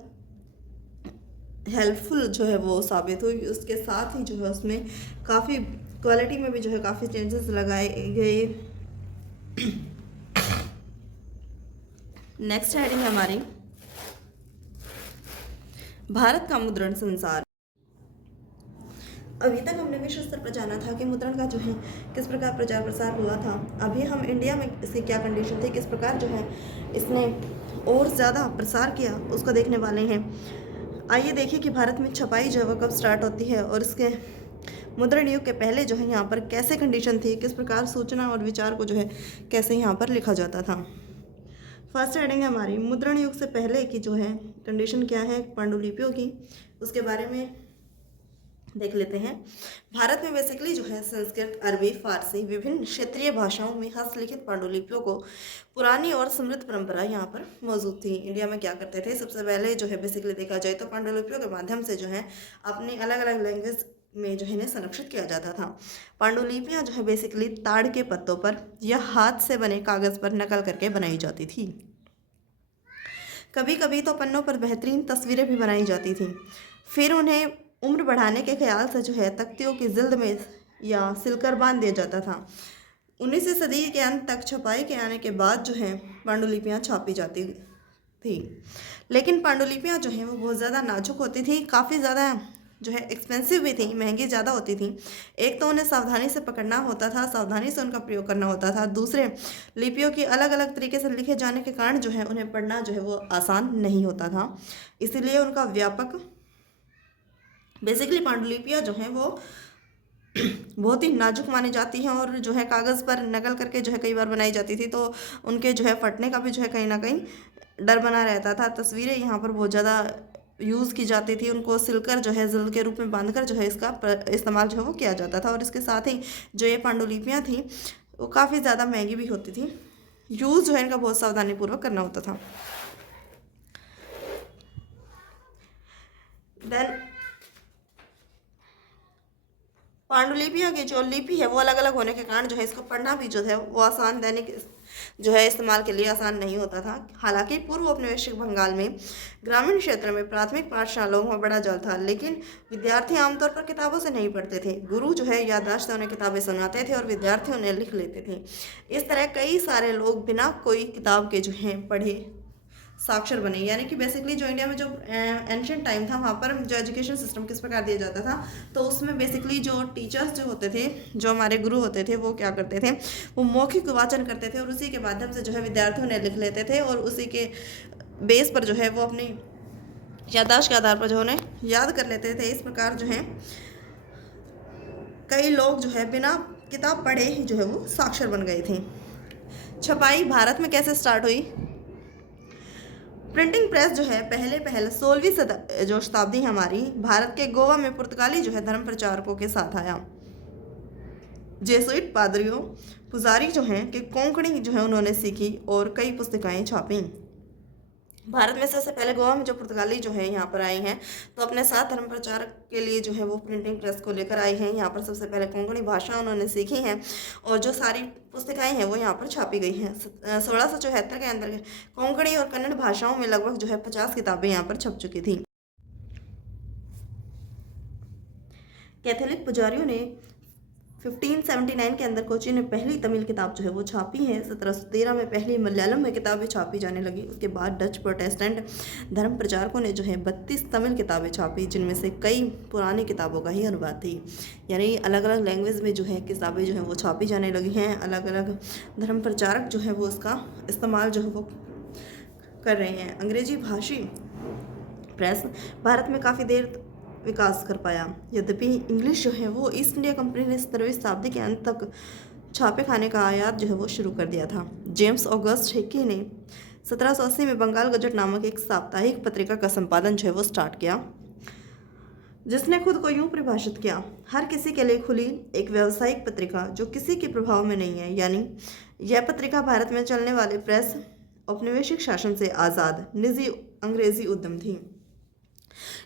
हेल्पफुल जो है वो साबित हुई। उसके साथ ही जो है उसमें काफ़ी क्वालिटी में भी जो है काफ़ी चेंजेस लगाए गए। नेक्स्ट हेडिंग है हमारी भारत का मुद्रण संसार। अभी तक हमने विश्व स्तर पर जाना था कि मुद्रण का जो है किस प्रकार प्रचार प्रसार हुआ था। अभी हम इंडिया में इसकी क्या कंडीशन थी, किस प्रकार जो है इसने और ज़्यादा प्रसार किया, उसको देखने वाले हैं। आइए देखिए कि भारत में छपाई जो है वो कब स्टार्ट होती है और इसके मुद्रण युग के पहले जो है यहाँ पर कैसे कंडीशन थी, किस प्रकार सूचना और विचार को जो है कैसे यहाँ पर लिखा जाता था। फर्स्ट हेडिंग है हमारी मुद्रण युग से पहले की जो है कंडीशन क्या है पांडुलिपियों की, उसके बारे में देख लेते हैं। भारत में बेसिकली जो है संस्कृत, अरबी, फारसी विभिन्न क्षेत्रीय भाषाओं में हस्तलिखित पांडुलिपियों को पुरानी और समृद्ध परंपरा यहाँ पर मौजूद थी। इंडिया में क्या करते थे, सबसे पहले जो है बेसिकली देखा जाए तो पांडुलिपियों के माध्यम से जो है अपनी अलग अलग लैंग्वेज में जो है इन्हें संरक्षित किया जाता था। पांडुलिपियाँ जो है बेसिकली ताड़ के पत्तों पर या हाथ से बने कागज़ पर नकल करके बनाई जाती थी। कभी कभी तो पन्नों पर बेहतरीन तस्वीरें भी बनाई जाती थी। फिर उन्हें उम्र बढ़ाने के ख्याल से जो है तख्तियों की जिल्द में या सिलकर बांध दिया जाता था। 19वीं सदी के अंत तक छपाई के आने के बाद जो है पांडुलिपियाँ छापी जाती थी, लेकिन पांडुलिपियाँ जो हैं वो बहुत ज़्यादा नाजुक होती थी, काफ़ी ज़्यादा जो है एक्सपेंसिव भी थी, महंगी ज़्यादा होती थी। एक तो उन्हें सावधानी से पकड़ना होता था, सावधानी से उनका प्रयोग करना होता था। दूसरे लिपियों की अलग अलग तरीके से लिखे जाने के कारण जो है उन्हें पढ़ना जो है वो आसान नहीं होता था, इसीलिए उनका व्यापक बेसिकली पांडुलिपियाँ जो हैं वो बहुत ही नाजुक मानी जाती हैं और जो है कागज़ पर नकल करके जो है कई बार बनाई जाती थी, तो उनके जो है फटने का भी जो है कहीं ना कहीं डर बना रहता था। तस्वीरें यहाँ पर बहुत ज़्यादा यूज़ की जाती थी, उनको सिलकर जो है जिल्द के रूप में बांधकर जो है इसका इस्तेमाल जो है वो किया जाता था। और इसके साथ ही जो ये पांडुलिपियाँ थी वो काफ़ी ज़्यादा महंगी भी होती थी, यूज़ जो है इनका बहुत सावधानीपूर्वक करना होता था। देन पांडुलिपियाँ की जो लिपि है वो अलग अलग होने के कारण जो है इसको पढ़ना भी जो है वो आसान दैनिक जो है इस्तेमाल के लिए आसान नहीं होता था। हालांकि पूर्व औपनिवेशिक बंगाल में ग्रामीण क्षेत्र में प्राथमिक पाठशालाओं में बड़ा जल था, लेकिन विद्यार्थी आमतौर पर किताबों से नहीं पढ़ते थे। गुरु जो है याददाश्त से उन्हें किताबें सुनाते थे और विद्यार्थी उन्हें लिख लेते थे। इस तरह कई सारे लोग बिना कोई किताब के जो हैं पढ़े साक्षर बने। यानी कि बेसिकली जो इंडिया में जो एंशियंट टाइम था वहाँ पर जो एजुकेशन सिस्टम किस प्रकार दिया जाता था, तो उसमें बेसिकली जो टीचर्स जो होते थे, जो हमारे गुरु होते थे, वो क्या करते थे, वो मौखिक वाचन करते थे और उसी के माध्यम से जो है विद्यार्थियों ने लिख लेते थे और उसी के बेस पर जो है वो अपनी याददाश्त के आधार पर जो उन्हें याद कर लेते थे। इस प्रकार जो है कई लोग जो है बिना किताब पढ़े ही जो है वो साक्षर बन गए थे। छपाई भारत में कैसे स्टार्ट हुई? प्रिंटिंग प्रेस जो है पहले 16वीं जो शताब्दी हमारी भारत के गोवा में पुर्तगाली जो है धर्म प्रचारकों के साथ आया। जेसुइट पादरियों पुजारी जो हैं कि कोंकणी जो है उन्होंने सीखी और कई पुस्तिकाएं छापी। भारत में सबसे पहले गोवा में जो पुर्तगाली जो है यहाँ पर आए हैं, तो अपने साथ धर्म प्रचार के लिए जो है वो प्रिंटिंग प्रेस को लेकर आए हैं। यहाँ पर सबसे पहले कोंकणी भाषा उन्होंने सीखी है और जो सारी पुस्तिकाएं हैं वो यहाँ पर छापी गई हैं। 1674 के अंदर कोंकणी और कन्नड़ भाषाओं में लगभग जो है 50 किताबें यहाँ पर छप चुकी थी। कैथोलिक पुजारियों ने 1579 के अंदर कोची ने पहली तमिल किताब जो है वो छापी है। 1713 में पहली मलयालम में किताबें छापी जाने लगी। उसके बाद डच प्रोटेस्टेंट धर्म प्रचारकों ने जो है 32 तमिल किताबें छापी, जिनमें से कई पुरानी किताबों का ही अनुवाद थी। यानी अलग अलग लैंग्वेज में जो है किताबें जो है वो छापी जाने लगी हैं। अलग अलग धर्म प्रचारक जो है वो उसका इस्तेमाल जो है वो कर रहे हैं। अंग्रेजी भाषी प्रेस भारत में काफ़ी देर विकास कर पाया। यद्यपि इंग्लिश जो है वो ईस्ट इंडिया कंपनी ने 17वीं शताब्दी के अंत तक छापे खाने का आयात जो है वो शुरू कर दिया था। जेम्स ऑगस्ट हिक्की ने 1780 में बंगाल गजट नामक एक साप्ताहिक पत्रिका का संपादन जो है वो स्टार्ट किया, जिसने खुद को यूं परिभाषित किया, हर किसी के लिए खुली एक व्यावसायिक पत्रिका जो किसी के प्रभाव में नहीं है। यानी यह पत्रिका भारत में चलने वाले प्रेस औपनिवेशिक शासन से आज़ाद निजी अंग्रेजी उद्यम थी।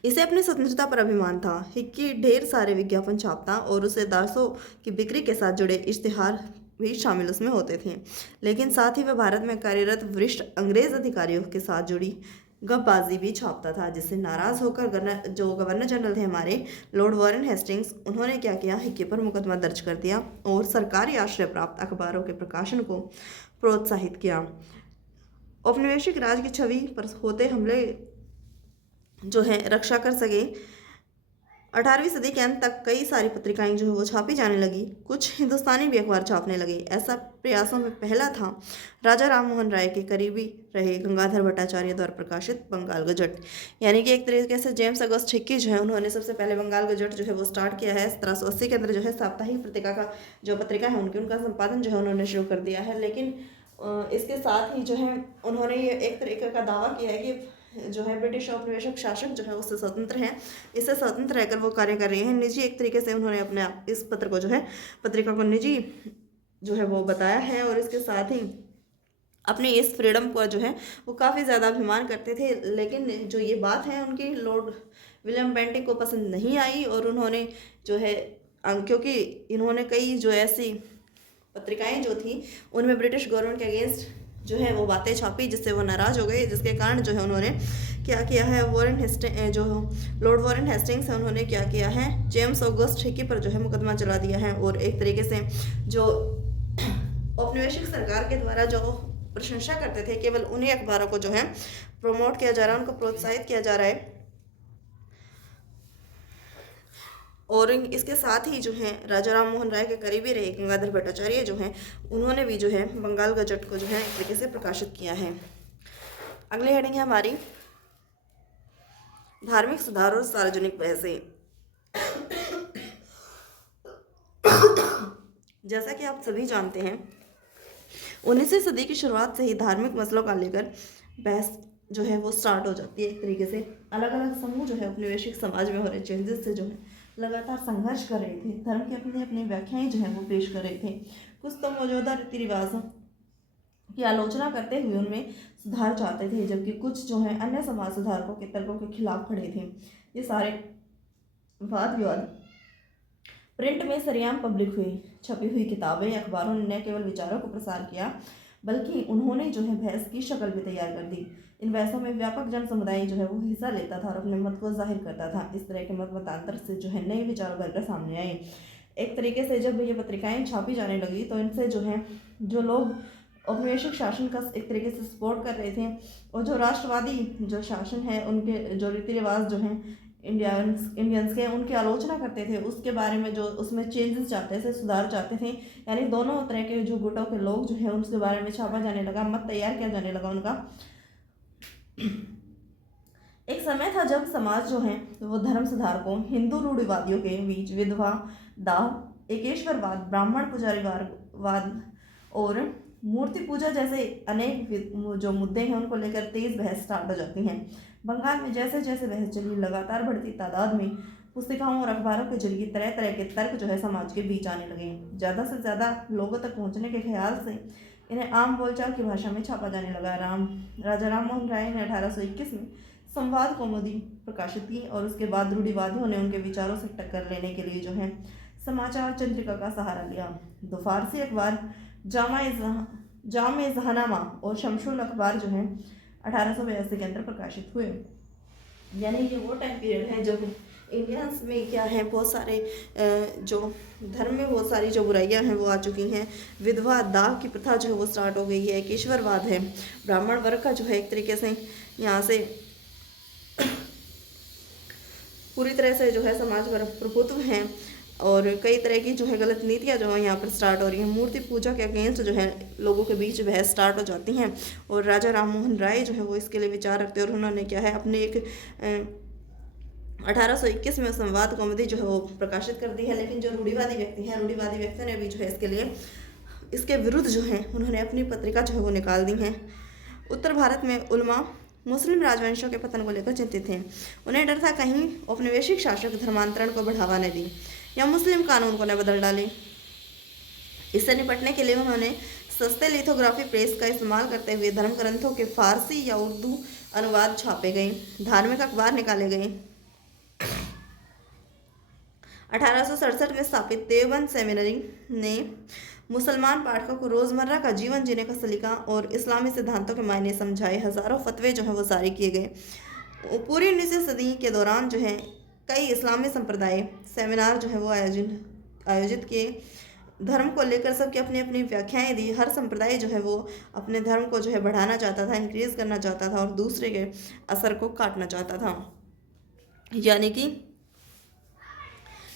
इसे अपनी स्वतंत्रता पर अभिमान था। हिक्की ढेर सारे विज्ञापन छापता और उसे दासों की बिक्री के साथ जुड़े इश्तिहार भी शामिल उसमें होते थे। लेकिन साथ ही वह भारत में कार्यरत वरिष्ठ अंग्रेज अधिकारियों के साथ जुड़ी गपबाजी भी छापता था, जिससे नाराज होकर गवर्नर जनरल थे हमारे लॉर्ड वॉरेन हेस्टिंग्स, उन्होंने क्या किया, हिक्की पर मुकदमा दर्ज कर दिया और सरकारी आश्रय प्राप्त अखबारों के प्रकाशन को प्रोत्साहित किया। औपनिवेशिक राज की छवि पर होते हमले जो है रक्षा कर सके। 18वीं सदी के अंत तक कई सारी पत्रिकाएं जो है वो छापी जाने लगी। कुछ हिंदुस्तानी भी अखबार छापने लगे। ऐसा प्रयासों में पहला था राजा राम मोहन राय के करीबी रहे गंगाधर भट्टाचार्य द्वारा प्रकाशित बंगाल गजट। यानी कि एक तरीके से जेम्स ऑगस्ट हिक्की जो है उन्होंने सबसे पहले बंगाल गजट जो है वो स्टार्ट किया है। 1780 के अंदर जो है साप्ताहिक पत्रिका है उनका संपादन जो है उन्होंने शुरू कर दिया है। लेकिन इसके साथ ही जो है उन्होंने ये एक तरीके का दावा किया है कि जो है ब्रिटिश औपनिवेशिक शासक जो है उससे स्वतंत्र हैं, इससे स्वतंत्र रहकर वो कार्य कर रहे हैं। निजी एक तरीके से उन्होंने अपने इस पत्रिका को निजी जो है वो बताया है और इसके साथ ही अपनी इस फ्रीडम को जो है वो काफ़ी ज़्यादा अभिमान करते थे। लेकिन जो ये बात है उनकी लॉर्ड विलियम बेंटिंग को पसंद नहीं आई और उन्होंने जो है क्योंकि इन्होंने कई जो ऐसी पत्रिकाएँ जो थी उनमें ब्रिटिश गवर्नमेंट के अगेंस्ट जो है वो बातें छापी, जिससे वो नाराज़ हो गए, जिसके कारण जो है उन्होंने क्या किया है, लॉर्ड वॉरेन हेस्टिंग्स है उन्होंने क्या किया है, जेम्स ऑगस्ट हिक्की पर जो है मुकदमा चला दिया है। और एक तरीके से जो औपनिवेशिक सरकार के द्वारा जो प्रशंसा करते थे केवल उन्हीं अखबारों को जो है प्रमोट किया जा रहा है, उनको प्रोत्साहित किया जा रहा है। और इसके साथ ही जो है राजा राम मोहन राय के करीबी रहे गंगाधर भट्टाचार्य जो हैं उन्होंने भी जो है बंगाल गजट को जो है एक तरीके से प्रकाशित किया है। अगली हेडिंग है हमारी धार्मिक सुधार और सार्वजनिक बहसें। जैसा कि आप सभी जानते हैं 19वीं सदी की शुरुआत से ही धार्मिक मसलों का लेकर बहस जो है वो स्टार्ट हो जाती है। एक तरीके से अलग अलग समूह जो है औपनिवेशिक समाज में हो रहे चेंजेस से जो है लगातार संघर्ष कर रहे थे। धर्म की अपनी अपनी व्याख्याएं जो है वो पेश कर रहे थे। कुछ तो मौजूदा रीति रिवाजों की आलोचना करते हुए उनमें सुधार चाहते थे, जबकि कुछ जो है अन्य समाज सुधारकों के तर्कों के खिलाफ खड़े थे। ये सारे वाद विवाद प्रिंट में सरेआम पब्लिक हुई। छपी हुई किताबें अखबारों ने न केवल विचारों को प्रसार किया बल्कि उन्होंने जो है बहस की शक्ल भी तैयार कर दी। इन बहसों में व्यापक जन समुदाय जो है वो हिस्सा लेता था और अपने मत को जाहिर करता था। इस तरह के मतांतर से जो है नए विचार उभर कर सामने आए। एक तरीके से जब ये पत्रिकाएं छापी जाने लगी तो इनसे जो है जो लोग औपनिवेशिक शासन का एक तरीके से सपोर्ट कर रहे थे और जो राष्ट्रवादी जो शासन है उनके जो रीति रिवाज जो हैं इंडियंस के उनकी आलोचना करते थे, उसके बारे में जो उसमें चेंजेस चाहते थे, सुधार चाहते थे। यानी दोनों तरह के जो गुटों के लोग जो है उसके बारे में छापा जाने लगा, मत तैयार किया जाने लगा उनका। एक समय था जब समाज जो है वो धर्म सुधारकों हिंदू रूढ़िवादियों के बीच विधवा दाह, एकेश्वरवाद, ब्राह्मण पुजारीवाद और मूर्ति पूजा जैसे अनेक जो मुद्दे हैं उनको लेकर तेज बहस स्टार्ट हो जाती हैं। बंगाल में जैसे जैसे बहस चली लगातार बढ़ती तादाद में पुस्तिकाओं और अखबारों के जरिए तरह तरह के तर्क जो है समाज के बीच आने लगे। ज़्यादा से ज़्यादा लोगों तक पहुंचने के ख्याल से इन्हें आम बोलचाल की भाषा में छापा जाने लगा। राजा राम मोहन राय ने 1821 में संवाद कौमुदी प्रकाशित की और उसके बाद रूढ़िवादियों ने उनके विचारों से टक्कर लेने के लिए जो है समाचार चंद्रिका का सहारा लिया। दो फारसी अखबार जामे जहानामा और शमशुल अखबार जो है 1882 के अंदर प्रकाशित हुए। यानी ये वो टाइम पीरियड है जब इंडियंस में क्या है, बहुत सारे जो धर्म में बहुत सारी जो बुराइयां हैं वो आ चुकी हैं। विधवा दाह की प्रथा जो है वो स्टार्ट हो गई है। केशवरवाद है, ब्राह्मण वर्ग का जो है एक तरीके से यहाँ से पूरी तरह से जो है समाज पर प्रभुत्व हैं, और कई तरह की जो है गलत नीतियाँ जो है यहाँ पर स्टार्ट हो रही हैं। मूर्ति पूजा के अगेंस्ट जो है लोगों के बीच बहस स्टार्ट हो जाती हैं, और राजा राम मोहन राय जो है वो इसके लिए विचार रखते हैं, और उन्होंने क्या है अपने एक 1821 में संवाद कॉमेडी जो है वो प्रकाशित कर दी है। लेकिन जो रूढ़िवादी व्यक्ति हैं, रूढ़िवादी व्यक्ति ने भी जो है इसके लिए, इसके विरुद्ध जो है उन्होंने अपनी पत्रिका जो है वो निकाल दी है। उत्तर भारत में उलमा मुस्लिम राजवंशों के पतन को लेकर चिंतित थे। उन्हें डर था कहीं औपनिवेशिक शासक धर्मांतरण को बढ़ावा न दें या मुस्लिम कानून को न बदल डालें। इससे निपटने के लिए उन्होंने सस्ते लिथोग्राफी प्रेस का इस्तेमाल करते हुए धर्म ग्रंथों के फारसी या उर्दू अनुवाद छापे गए, धार्मिक अखबार निकाले गए। 1867 में स्थापित देवबंद सेमिनरी ने मुसलमान पाठकों को रोज़मर्रा का जीवन जीने का सलीका और इस्लामी सिद्धांतों के मायने समझाए। हज़ारों फतवे जो है वो जारी किए गए। पूरी 19वीं सदी के दौरान जो है कई इस्लामी संप्रदाय सेमिनार जो है वो आयोजित किए। धर्म को लेकर सबकी अपनी अपनी व्याख्याएं दी। हर संप्रदाय जो है वो अपने धर्म को जो है बढ़ाना चाहता था, इंक्रीज करना चाहता था, और दूसरे के असर को काटना चाहता था। यानी कि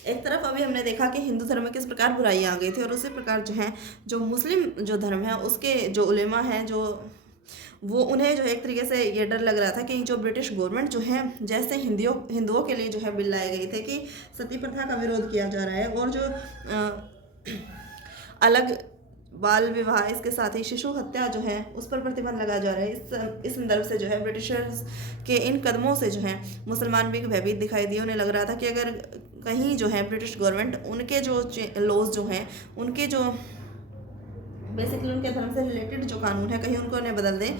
एक तरफ अभी हमने देखा कि हिंदू धर्म में किस प्रकार बुराइयां आ गई थी, और उसी प्रकार जो है जो मुस्लिम जो धर्म है उसके जो उलेमा हैं जो वो उन्हें जो है एक तरीके से ये डर लग रहा था कि जो ब्रिटिश गवर्नमेंट जो है, जैसे हिंदुओं के लिए जो है बिल लाए गए थे कि सती प्रथा का विरोध किया जा रहा है, और जो अलग बाल विवाह, इसके साथ ही शिशु हत्या जो है उस पर प्रतिबंध लगाया जा रहा है। इस संदर्भ से जो है ब्रिटिशर्स के इन कदमों से जो है मुसलमान भी भयभीत दिखाई दिए। उन्हें लग रहा था कि अगर कहीं जो है ब्रिटिश गवर्नमेंट उनके जो लॉज जो हैं, उनके जो बेसिकली उनके धर्म से रिलेटेड जो कानून है कहीं उनको उन्हें बदल दें,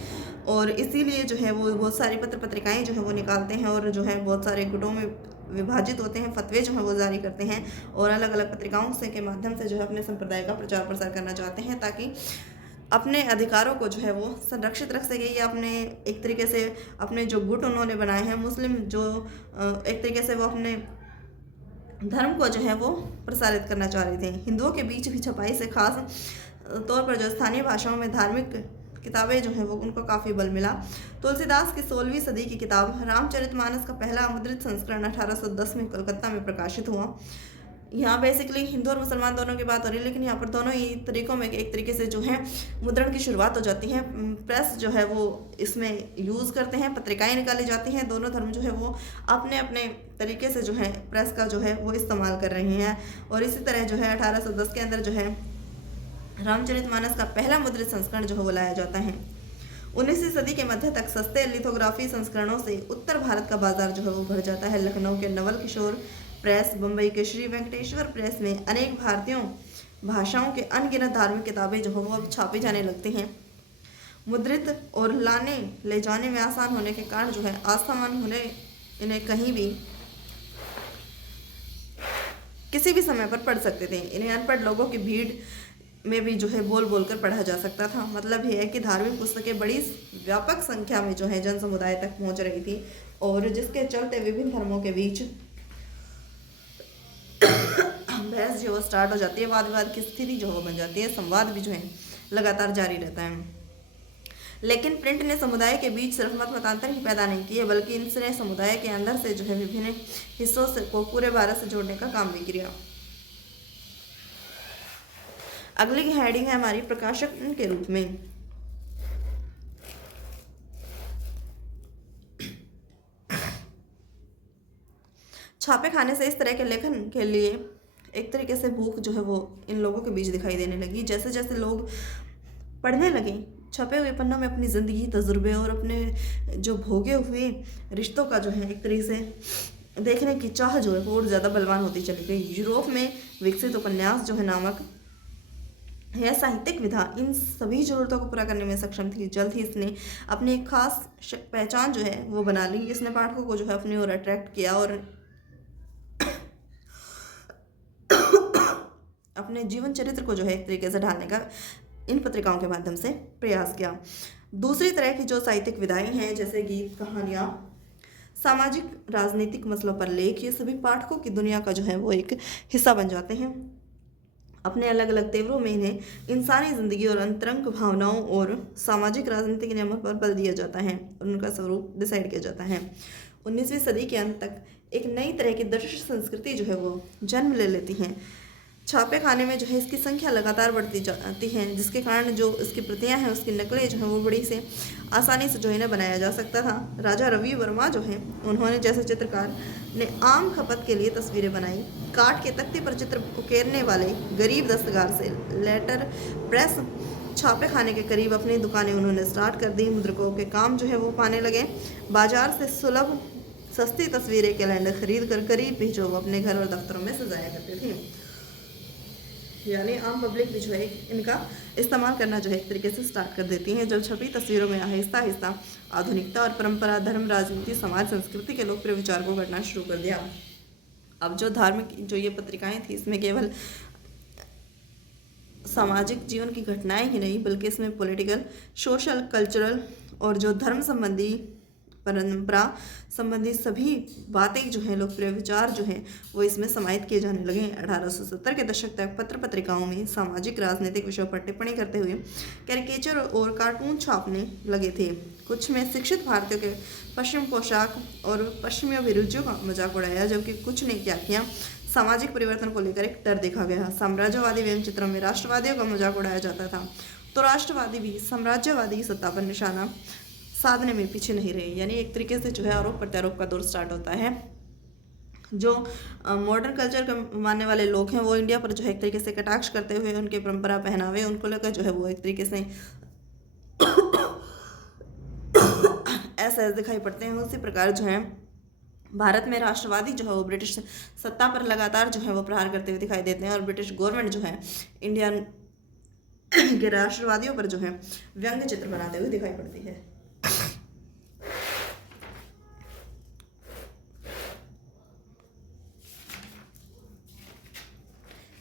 और इसीलिए जो है वो बहुत सारी पत्र पत्रिकाएं जो है वो निकालते हैं, और जो है बहुत सारे गुटों में विभाजित होते हैं, फतवे जो है वो जारी करते हैं, और अलग अलग पत्रिकाओं से के माध्यम से जो है अपने संप्रदाय का प्रचार प्रसार करना चाहते हैं, ताकि अपने अधिकारों को जो है वो संरक्षित रख सके, या अपने एक तरीके से अपने जो गुट उन्होंने बनाए हैं मुस्लिम जो एक तरीके से वो अपने धर्म को जो है वो प्रसारित करना चाह रहे थे। हिंदुओं के बीच भी छपाई से खास तौर पर जो स्थानीय भाषाओं में धार्मिक किताबें जो हैं वो उनको काफ़ी बल मिला। तुलसीदास की 16वीं सदी की किताब रामचरितमानस का पहला मुद्रित संस्करण 1810 में कलकत्ता में प्रकाशित हुआ। यहाँ बेसिकली हिंदू और मुसलमान दोनों की बात हो रही है, लेकिन यहाँ पर दोनों ही तरीक़ों में एक तरीके से जो है मुद्रण की शुरुआत हो जाती है। प्रेस जो है वो इसमें यूज़ करते हैं, पत्रिकाएं निकाली जाती हैं। दोनों धर्म जो है वो अपने अपने तरीके से जो है प्रेस का जो है वो इस्तेमाल कर रहे हैं, और इसी तरह जो है 1810 के अंदर जो है रामचरितमानस का पहला मुद्रित संस्करण जो है वो लाया जाता है। 19वीं सदी के मध्य तक सस्ते लिथोग्राफी संस्करणों से उत्तर भारत का बाजार जो है वो भर जाता है। लखनऊ के नवल किशोर प्रेस, बम्बई के श्री वेंकटेश्वर प्रेस में अनेक भारतीयों भाषाओं के अनगिनत धार्मिक किताबें जो है वो अब छापी जाने लगती हैं। मुद्रित और लाने ले जाने में आसान होने के कारण जो है असामान्य होने इन्हें कहीं भी किसी भी समय पर पढ़ सकते थे। इन्हें अनपढ़ लोगों की भीड़ में भी जो है बोल बोल कर पढ़ा जा सकता था। मतलब यह है कि धार्मिक पुस्तकें बड़ी व्यापक संख्या में जो है जन समुदाय तक पहुंच रही थी, और जिसके चलते विभिन्न धर्मों के बीच बहस जो है स्टार्ट हो जाती है, वाद विवाद की स्थिति जो है बन जाती है, संवाद भी जो है लगातार जारी रहता है। लेकिन प्रिंट ने समुदाय के बीच सिर्फ मतांतर ही पैदा नहीं किए, बल्कि इनसे समुदाय के अंदर से जो है विभिन्न हिस्सों से को पूरे भारत से जोड़ने का काम भी किया। अगली हेडिंग है हमारी प्रकाशक के रूप में। छापे खाने से इस तरह के लेखन के लिए एक तरीके से भूख जो है वो इन लोगों के बीच दिखाई देने लगी। जैसे जैसे लोग पढ़ने लगे, छपे हुए पन्नों में अपनी ज़िंदगी, तजुर्बे और अपने जो भोगे हुए रिश्तों का जो है एक तरीके से देखने की चाह जो है वो और ज़्यादा बलवान होती चली गई। यूरोप में विकसित उपन्यास जो है नामक यह साहित्यिक विधा इन सभी ज़रूरतों को पूरा करने में सक्षम थी। जल्द ही इसने अपनी एक खास पहचान जो है वो बना ली। इसने पाठकों को जो है अपनी ओर अट्रैक्ट किया और अपने जीवन चरित्र को जो है एक तरीके से ढालने का इन पत्रिकाओं के माध्यम से प्रयास किया। दूसरी तरह की जो साहित्यिक विधाएं हैं, जैसे गीत, कहानियाँ, सामाजिक राजनीतिक मसलों पर लेख, ये सभी पाठकों की दुनिया का जो है वो एक हिस्सा बन जाते हैं। अपने अलग अलग तेवरों में इन्हें इंसानी जिंदगी और अंतरंग भावनाओं और सामाजिक राजनीतिक नियमों पर बल दिया जाता है और उनका स्वरूप डिसाइड किया जाता है। 19वीं सदी के अंत तक एक नई तरह की दर्श संस्कृति जो है वो जन्म ले लेती है। छापे खाने में जो है इसकी संख्या लगातार बढ़ती जाती है, जिसके कारण जो इसकी प्रतियां हैं उसकी नकलें जो हैं वो बड़ी से आसानी से जो इन्हें बनाया जा सकता था। राजा रवि वर्मा जो है उन्होंने जैसे चित्रकार ने आम खपत के लिए तस्वीरें बनाई। काठ के तख्ते पर चित्र उकेरने वाले गरीब दस्तकार से लेटर प्रेस छापे खाने के करीब अपनी दुकानें उन्होंने स्टार्ट कर दी। मुद्रकों के काम जो है वो पाने लगे। बाजार से सुलभ सस्ती तस्वीरें कैलेंडर खरीद कर करीब भी जो अपने घर और दफ्तरों में सजाया करते थे। यानी आम पब्लिक भी जो है इनका इस्तेमाल करना जो है एक तरीके से स्टार्ट कर देती है। जब छपी तस्वीरों में आहिस्ता आहिस्ता आधुनिकता और परंपरा, धर्म, राजनीति, समाज, संस्कृति के लोकप्रिय विचार को घटना शुरू कर दिया। अब जो धार्मिक जो ये पत्रिकाएं थी इसमें केवल सामाजिक जीवन की घटनाएं ही नहीं बल्कि इसमें पॉलिटिकल, सोशल, कल्चरल और जो धर्म संबंधी, परंपरा संबंधी सभी बातें जो हैं, लोकप्रिय विचार जो हैं वो इसमें समाहित किए जाने लगे। 1870 के दशक तक पत्र पत्रिकाओं में सामाजिक राजनीतिक विषयों पर टिप्पणी करते हुए कैरिकेचर और कार्टून छापने लगे थे। कुछ में शिक्षित भारतीयों के पश्चिम पोशाक और पश्चिमी अभिरुचियों का मजाक उड़ाया, जबकि कुछ ने क्या किया, सामाजिक परिवर्तन को लेकर एक डर देखा गया। साम्राज्यवादी व्यंग्य चित्रों में राष्ट्रवादियों का मजाक उड़ाया जाता था, तो राष्ट्रवादी भी साम्राज्यवादी की सत्ता पर निशाना साधने में पीछे नहीं रहे। यानी एक तरीके से जो है आरोप प्रत्यारोप का दौर स्टार्ट होता है। जो मॉडर्न कल्चर के मानने वाले लोग हैं वो इंडिया पर जो है एक तरीके से कटाक्ष करते हुए उनके परंपरा, पहनावे, उनको लेकर जो है वो एक तरीके से ऐसा दिखाई पड़ते हैं। उसी प्रकार जो है भारत में राष्ट्रवादी जो है वो ब्रिटिश सत्ता पर लगातार जो है वो प्रहार करते हुए दिखाई देते हैं और ब्रिटिश गवर्नमेंट जो है इंडियन के राष्ट्रवादियों पर जो है व्यंग्य चित्र बनाते हुए दिखाई पड़ती है।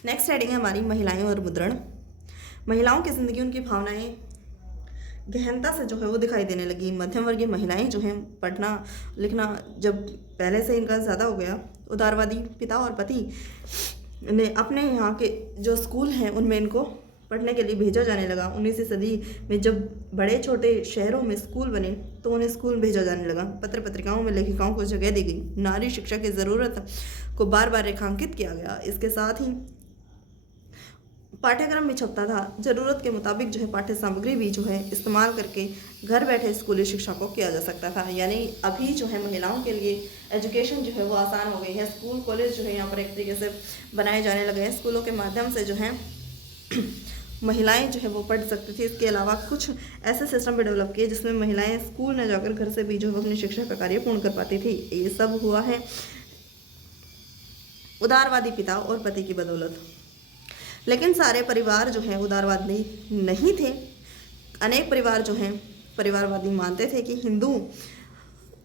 नेक्स्ट हेडिंग है हमारी महिलाएं और मुद्रण। महिलाओं की जिंदगी, उनकी भावनाएं गहनता से जो है वो दिखाई देने लगी। मध्यम वर्गीय महिलाएं जो हैं पढ़ना लिखना जब पहले से इनका ज़्यादा हो गया, उदारवादी पिता और पति ने अपने यहाँ के जो स्कूल हैं उनमें इनको पढ़ने के लिए भेजा जाने लगा। 19वीं सदी में जब बड़े छोटे शहरों में स्कूल बने तो उन्हें स्कूल भेजा जाने लगा। पत्र पत्रिकाओं में लेखिकाओं को जगह दी गई। नारी शिक्षा की ज़रूरत को बार बार रेखांकित किया गया। इसके साथ ही पाठ्यक्रम भी छपता था। ज़रूरत के मुताबिक जो है पाठ्य सामग्री भी जो है इस्तेमाल करके घर बैठे स्कूली शिक्षा को किया जा सकता था। यानी अभी जो है महिलाओं के लिए एजुकेशन जो है वो आसान हो गई है। स्कूल कॉलेज जो है यहाँ पर एक तरीके से बनाए जाने लगे हैं। स्कूलों के माध्यम से जो है महिलाएं जो है वो पढ़ सकती थी। इसके अलावा कुछ ऐसे सिस्टम भी डेवलप किए जिसमें महिलाएं स्कूल न जाकर घर से भी जो है अपनी शिक्षा का कार्य पूर्ण कर पाती थी। ये सब हुआ है उदारवादी पिता और पति की बदौलत। लेकिन सारे परिवार जो हैं उदारवादी नहीं थे। अनेक परिवार जो हैं परिवारवादी मानते थे कि हिंदू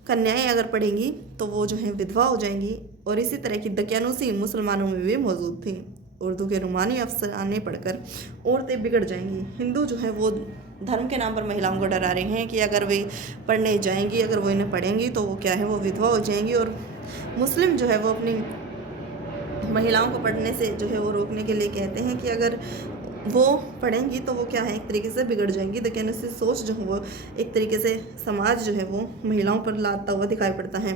कन्याएं अगर पढ़ेंगी तो वो जो है विधवा हो जाएंगी, और इसी तरह की दकियानूसी मुसलमानों में भी मौजूद थी। उर्दू के रूमानी अफसाने पढ़कर औरतें बिगड़ जाएंगी। हिंदू जो है वो धर्म के नाम पर महिलाओं को डरा रहे हैं कि अगर वे पढ़ने जाएंगी, अगर वो इन्हें पढ़ेंगी तो वो क्या है वो विधवा हो जाएंगी। और मुस्लिम जो है वो अपनी महिलाओं को पढ़ने से जो है वो रोकने के लिए कहते हैं कि अगर वो पढ़ेंगी तो वो क्या है एक तरीके से बिगड़ जाएंगी। लेकिन इससे सोच जो है वो एक तरीके से समाज जो है वो महिलाओं पर लादता हुआ दिखाई पड़ता है।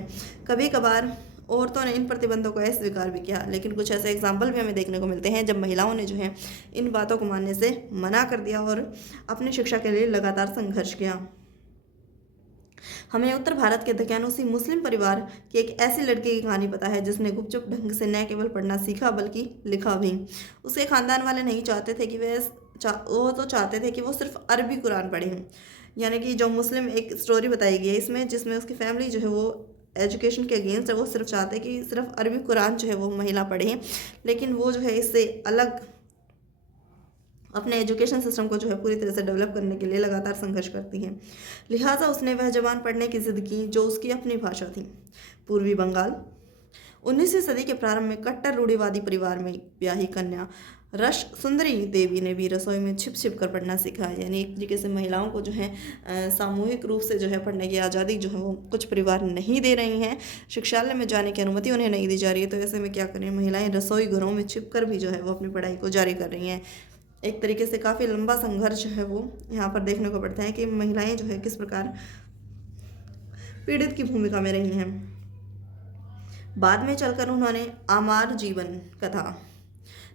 कभी कभार औरतों ने इन प्रतिबंधों को अस्वीकार भी किया, लेकिन कुछ ऐसे एग्जाम्पल भी हमें देखने को मिलते हैं जब महिलाओं ने जो है इन बातों को मानने से मना कर दिया और अपनी शिक्षा के लिए लगातार संघर्ष किया। हमें उत्तर भारत के दकियानूसी मुस्लिम परिवार की एक ऐसी लड़की की कहानी पता है जिसने गुपचुप ढंग से न केवल पढ़ना सीखा बल्कि लिखा भी। उसके खानदान वाले नहीं चाहते थे कि वो तो चाहते थे कि वो सिर्फ अरबी कुरान पढ़े। यानी कि जो मुस्लिम एक स्टोरी बताई गई है इसमें, जिसमें उसकी फैमिली जो है वो एजुकेशन के अगेंस्ट है। वो सिर्फ चाहते कि सिर्फ अरबी कुरान जो है वो महिला पढ़े, लेकिन वो जो है इससे अलग अपने एजुकेशन सिस्टम को जो है पूरी तरह से डेवलप करने के लिए लगातार संघर्ष करती हैं। लिहाजा उसने वह जबान पढ़ने की जिद की जो उसकी अपनी भाषा थी, पूर्वी बंगाल। 19वीं सदी के प्रारंभ में कट्टर रूढ़िवादी परिवार में ब्याही कन्या रस सुंदरी देवी ने भी रसोई में छिप छिप कर पढ़ना सीखा। यानी एक तरीके से महिलाओं को जो है सामूहिक रूप से जो है पढ़ने की आज़ादी जो है वो कुछ परिवार नहीं दे रही हैं, शिक्षालय में जाने की अनुमति उन्हें नहीं दी जा रही है। तो ऐसे में क्या करें, महिलाएं रसोई घरों में छिप कर भी जो है वो अपनी पढ़ाई को जारी कर रही हैं। एक तरीके से काफ़ी लंबा संघर्ष जो है वो यहाँ पर देखने को पड़ता है कि महिलाएं जो है किस प्रकार पीड़ित की भूमिका में रही हैं। बाद में चलकर उन्होंने आमार जीवन कथा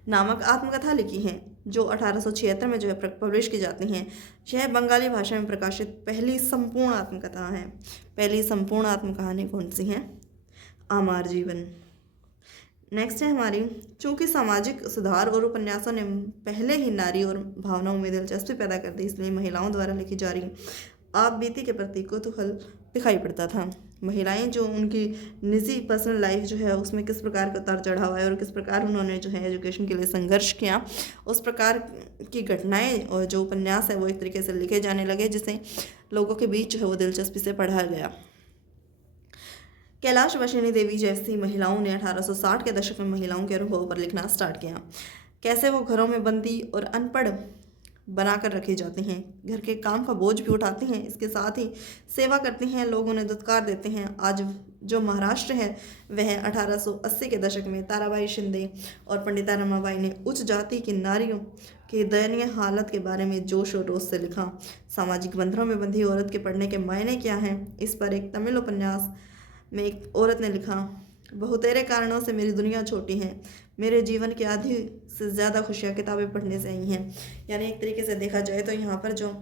नामक आत्मकथा लिखी है, जो 1876 में जो है पब्लिश की जाती हैं। यह बंगाली भाषा में प्रकाशित पहली संपूर्ण आत्मकथा है। पहली संपूर्ण आत्मकहानी कौन सी है? आमार जीवन। नेक्स्ट है हमारी, चूँकि सामाजिक सुधार और उपन्यासों ने पहले ही नारी और भावनाओं में दिलचस्पी पैदा कर दी, इसलिए महिलाओं द्वारा लिखी जा रही आप बीती के प्रति कौतूहल दिखाई पड़ता था। महिलाएं जो उनकी निजी पर्सनल लाइफ जो है उसमें किस प्रकार का उतार चढ़ाव है और किस प्रकार उन्होंने जो है एजुकेशन के लिए संघर्ष किया, उस प्रकार की घटनाएं और जो उपन्यास है वो एक तरीके से लिखे जाने लगे, जिसे लोगों के बीच जो है वो दिलचस्पी से पढ़ा गया। कैलाश वशिनी देवी जैसी महिलाओं ने 1860 के दशक में महिलाओं के अनुभव पर लिखना स्टार्ट किया। कैसे वो घरों में बंदी और अनपढ़ बनाकर रखी जाती हैं, घर के काम का बोझ भी उठाती हैं, इसके साथ ही सेवा करती हैं, लोग उन्हें दुत्कार देते हैं। आज जो महाराष्ट्र है वह 1880 के दशक में ताराबाई शिंदे और पंडिता रमाबाई ने उच्च जाति की नारियों की दयनीय हालत के बारे में जोश और रोष से लिखा। सामाजिक बंधनों में बंधी औरत के पढ़ने के मायने क्या हैं, इस पर एक तमिल उपन्यास में एक औरत ने लिखा, बहुतेरे कारणों से मेरी दुनिया छोटी है, मेरे जीवन की आधी से ज़्यादा खुशियाँ किताबें पढ़ने से आई हैं। यानी एक तरीके से देखा जाए तो यहाँ पर जो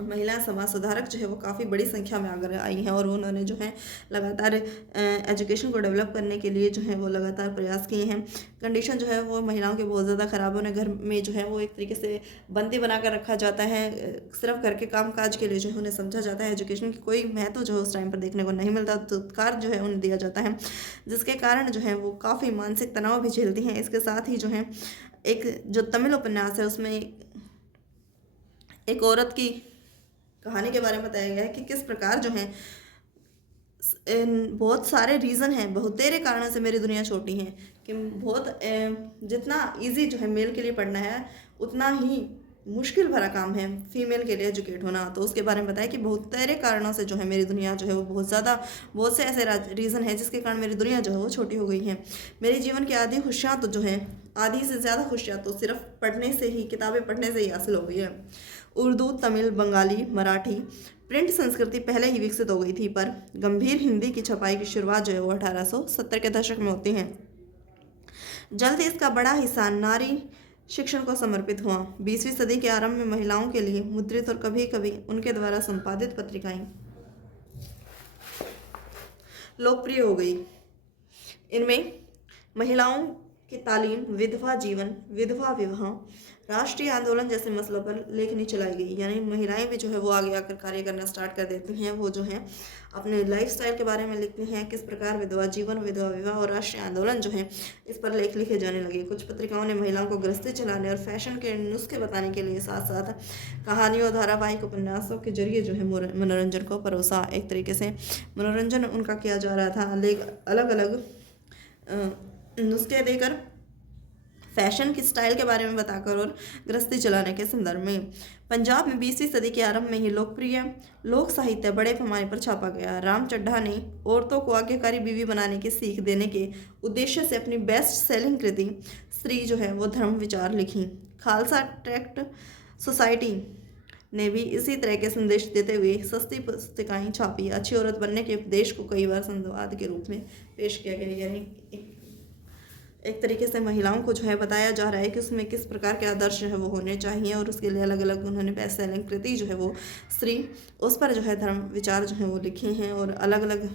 महिला समाज सुधारक जो है वो काफ़ी बड़ी संख्या में आकर आई हैं और उन्होंने जो है लगातार एजुकेशन को डेवलप करने के लिए जो है वो लगातार प्रयास किए हैं। कंडीशन जो है वो महिलाओं के बहुत ज़्यादा ख़राब होने, घर में जो है वो एक तरीके से बंदी बनाकर रखा जाता है, सिर्फ घर के काम काज के लिए जो है उन्हें समझा जाता है। एजुकेशन की कोई महत्व जो है उस टाइम पर देखने को नहीं मिलता, दुत्कार जो है उन्हें दिया जाता है, जिसके कारण जो है वो काफ़ी मानसिक तनाव भी झेलती हैं। इसके साथ ही जो है एक जो तमिल उपन्यास है उसमें एक औरत की कहानी के बारे में बताया गया है कि किस प्रकार जो है बहुत सारे रीज़न हैं, बहुतेरे कारणों से मेरी दुनिया छोटी है, कि बहुत जितना इजी जो है मेल के लिए पढ़ना है उतना ही मुश्किल भरा काम है फीमेल के लिए एजुकेट होना। तो उसके बारे में बताया कि बहुतेरे कारणों से जो है मेरी दुनिया जो है वो बहुत से ऐसे रीज़न है जिसके कारण मेरी दुनिया जो है वो छोटी हो गई है। मेरे जीवन की आधी खुशियाँ तो जो है आधी से ज़्यादा खुशियाँ तो सिर्फ पढ़ने से ही, किताबें पढ़ने से ही हासिल हो गई है। उर्दू, तमिल, बंगाली, मराठी प्रिंट संस्कृति पहले ही विकसित हो गई थी, पर गंभीर हिंदी की छपाई की शुरुआत जो है वो 1870 के दशक में होती है। जल्द ही इसका बड़ा हिस्सा नारी शिक्षण को समर्पित हुआ। 20वीं सदी के आरंभ में महिलाओं के लिए मुद्रित और कभी कभी उनके द्वारा संपादित पत्रिकाएं लोकप्रिय हो गई। इनमें महिलाओं की तालीम, विधवा जीवन, विधवा विवाह, राष्ट्रीय आंदोलन जैसे मसलों पर लेखनी चलाई गई। यानी महिलाएं भी जो है वो आगे आकर कार्य करना स्टार्ट कर देती हैं। वो जो है अपने लाइफस्टाइल के बारे में लिखती हैं, किस प्रकार विधवा जीवन, विधवा विवाह और राष्ट्रीय आंदोलन जो है इस पर लेख लिखे जाने लगे। कुछ पत्रिकाओं ने महिलाओं को गृहस्थी चलाने और फैशन के नुस्खे बताने के लिए साथ साथ कहानियों, धारावाहिक, उपन्यासों के जरिए जो है मनोरंजन को परोसा। एक तरीके से मनोरंजन उनका किया जा रहा था, अलग अलग नुस्खे देकर, फैशन की स्टाइल के बारे में बताकर और गृहस्थी चलाने के संदर्भ में। पंजाब में 20वीं सदी के आरंभ में ही लोकप्रिय लोक साहित्य बड़े पैमाने पर छापा गया। राम चड्ढा ने औरतों को आज्ञाकारी बीवी बनाने की सीख देने के उद्देश्य से अपनी बेस्ट सेलिंग कृति स्त्री जो है वो धर्म विचार लिखी। खालसा ट्रैक्ट सोसाइटी ने भी इसी तरह के संदेश देते हुए सस्ती पुस्तिकाएं छापी। अच्छी औरत बनने के उपदेश को कई बार संवाद के रूप में पेश किया गया। यानी एक तरीके से महिलाओं को जो है बताया जा रहा है कि उसमें किस प्रकार के आदर्श जो है वो होने चाहिए, और उसके लिए अलग अलग उन्होंने बेस्ट सेलिंग कृति जो है वो स्त्री, उस पर जो है धर्म विचार जो है वो लिखे हैं और अलग अलग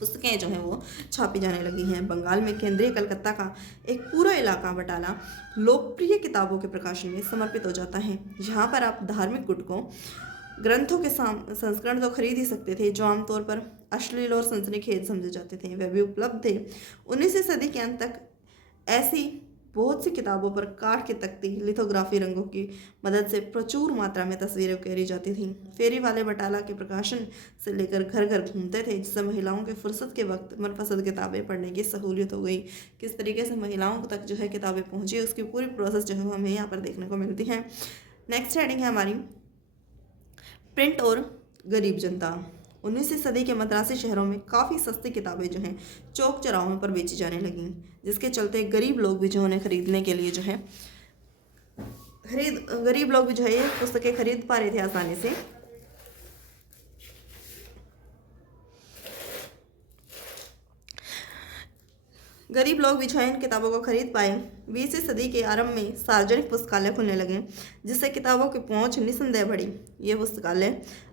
पुस्तकें जो हैं वो छापी जाने लगी हैं। बंगाल में केंद्रीय कलकत्ता का एक पूरा इलाका बटाला लोकप्रिय किताबों के प्रकाशन में समर्पित हो जाता है। यहाँ पर आप धार्मिक गुटकों ग्रंथों के संस्करण तो खरीद ही सकते थे, जो आमतौर पर अश्लील और सनसनीखेज समझे जाते थे, वे भी उपलब्ध थे। 19वीं सदी के अंत तक ऐसी बहुत सी किताबों पर काठ की तख्ती, लिथोग्राफी, रंगों की मदद से प्रचुर मात्रा में तस्वीरें उकेरी जाती थीं। फेरी वाले बटाला के प्रकाशन से लेकर घर घर घूमते थे, जिससे महिलाओं के फुर्सत के वक्त मनपसंद किताबें पढ़ने की सहूलियत हो गई। किस तरीके से महिलाओं तक जो है किताबें पहुँची, उसकी पूरी प्रोसेस जो है हमें यहाँ पर देखने को मिलती है। नेक्स्ट हेडिंग है हमारी प्रिंट और गरीब जनता। 19वीं सदी के मद्रासी शहरों में काफ़ी सस्ती किताबें जो हैं चौक चौराहों पर बेची जाने लगीं, जिसके चलते गरीब लोग भी जो उन्हें खरीदने के लिए जो है गरीब लोग भी जो है ये पुस्तकें खरीद पा रहे थे आसानी से। गरीब लोग भी जो है इन किताबों को खरीद पाए। 20वीं सदी के आरंभ में सार्वजनिक पुस्तकालय खुलने लगे, जिससे किताबों की पहुंच निस्संदेह बढ़ी। ये पुस्तकालय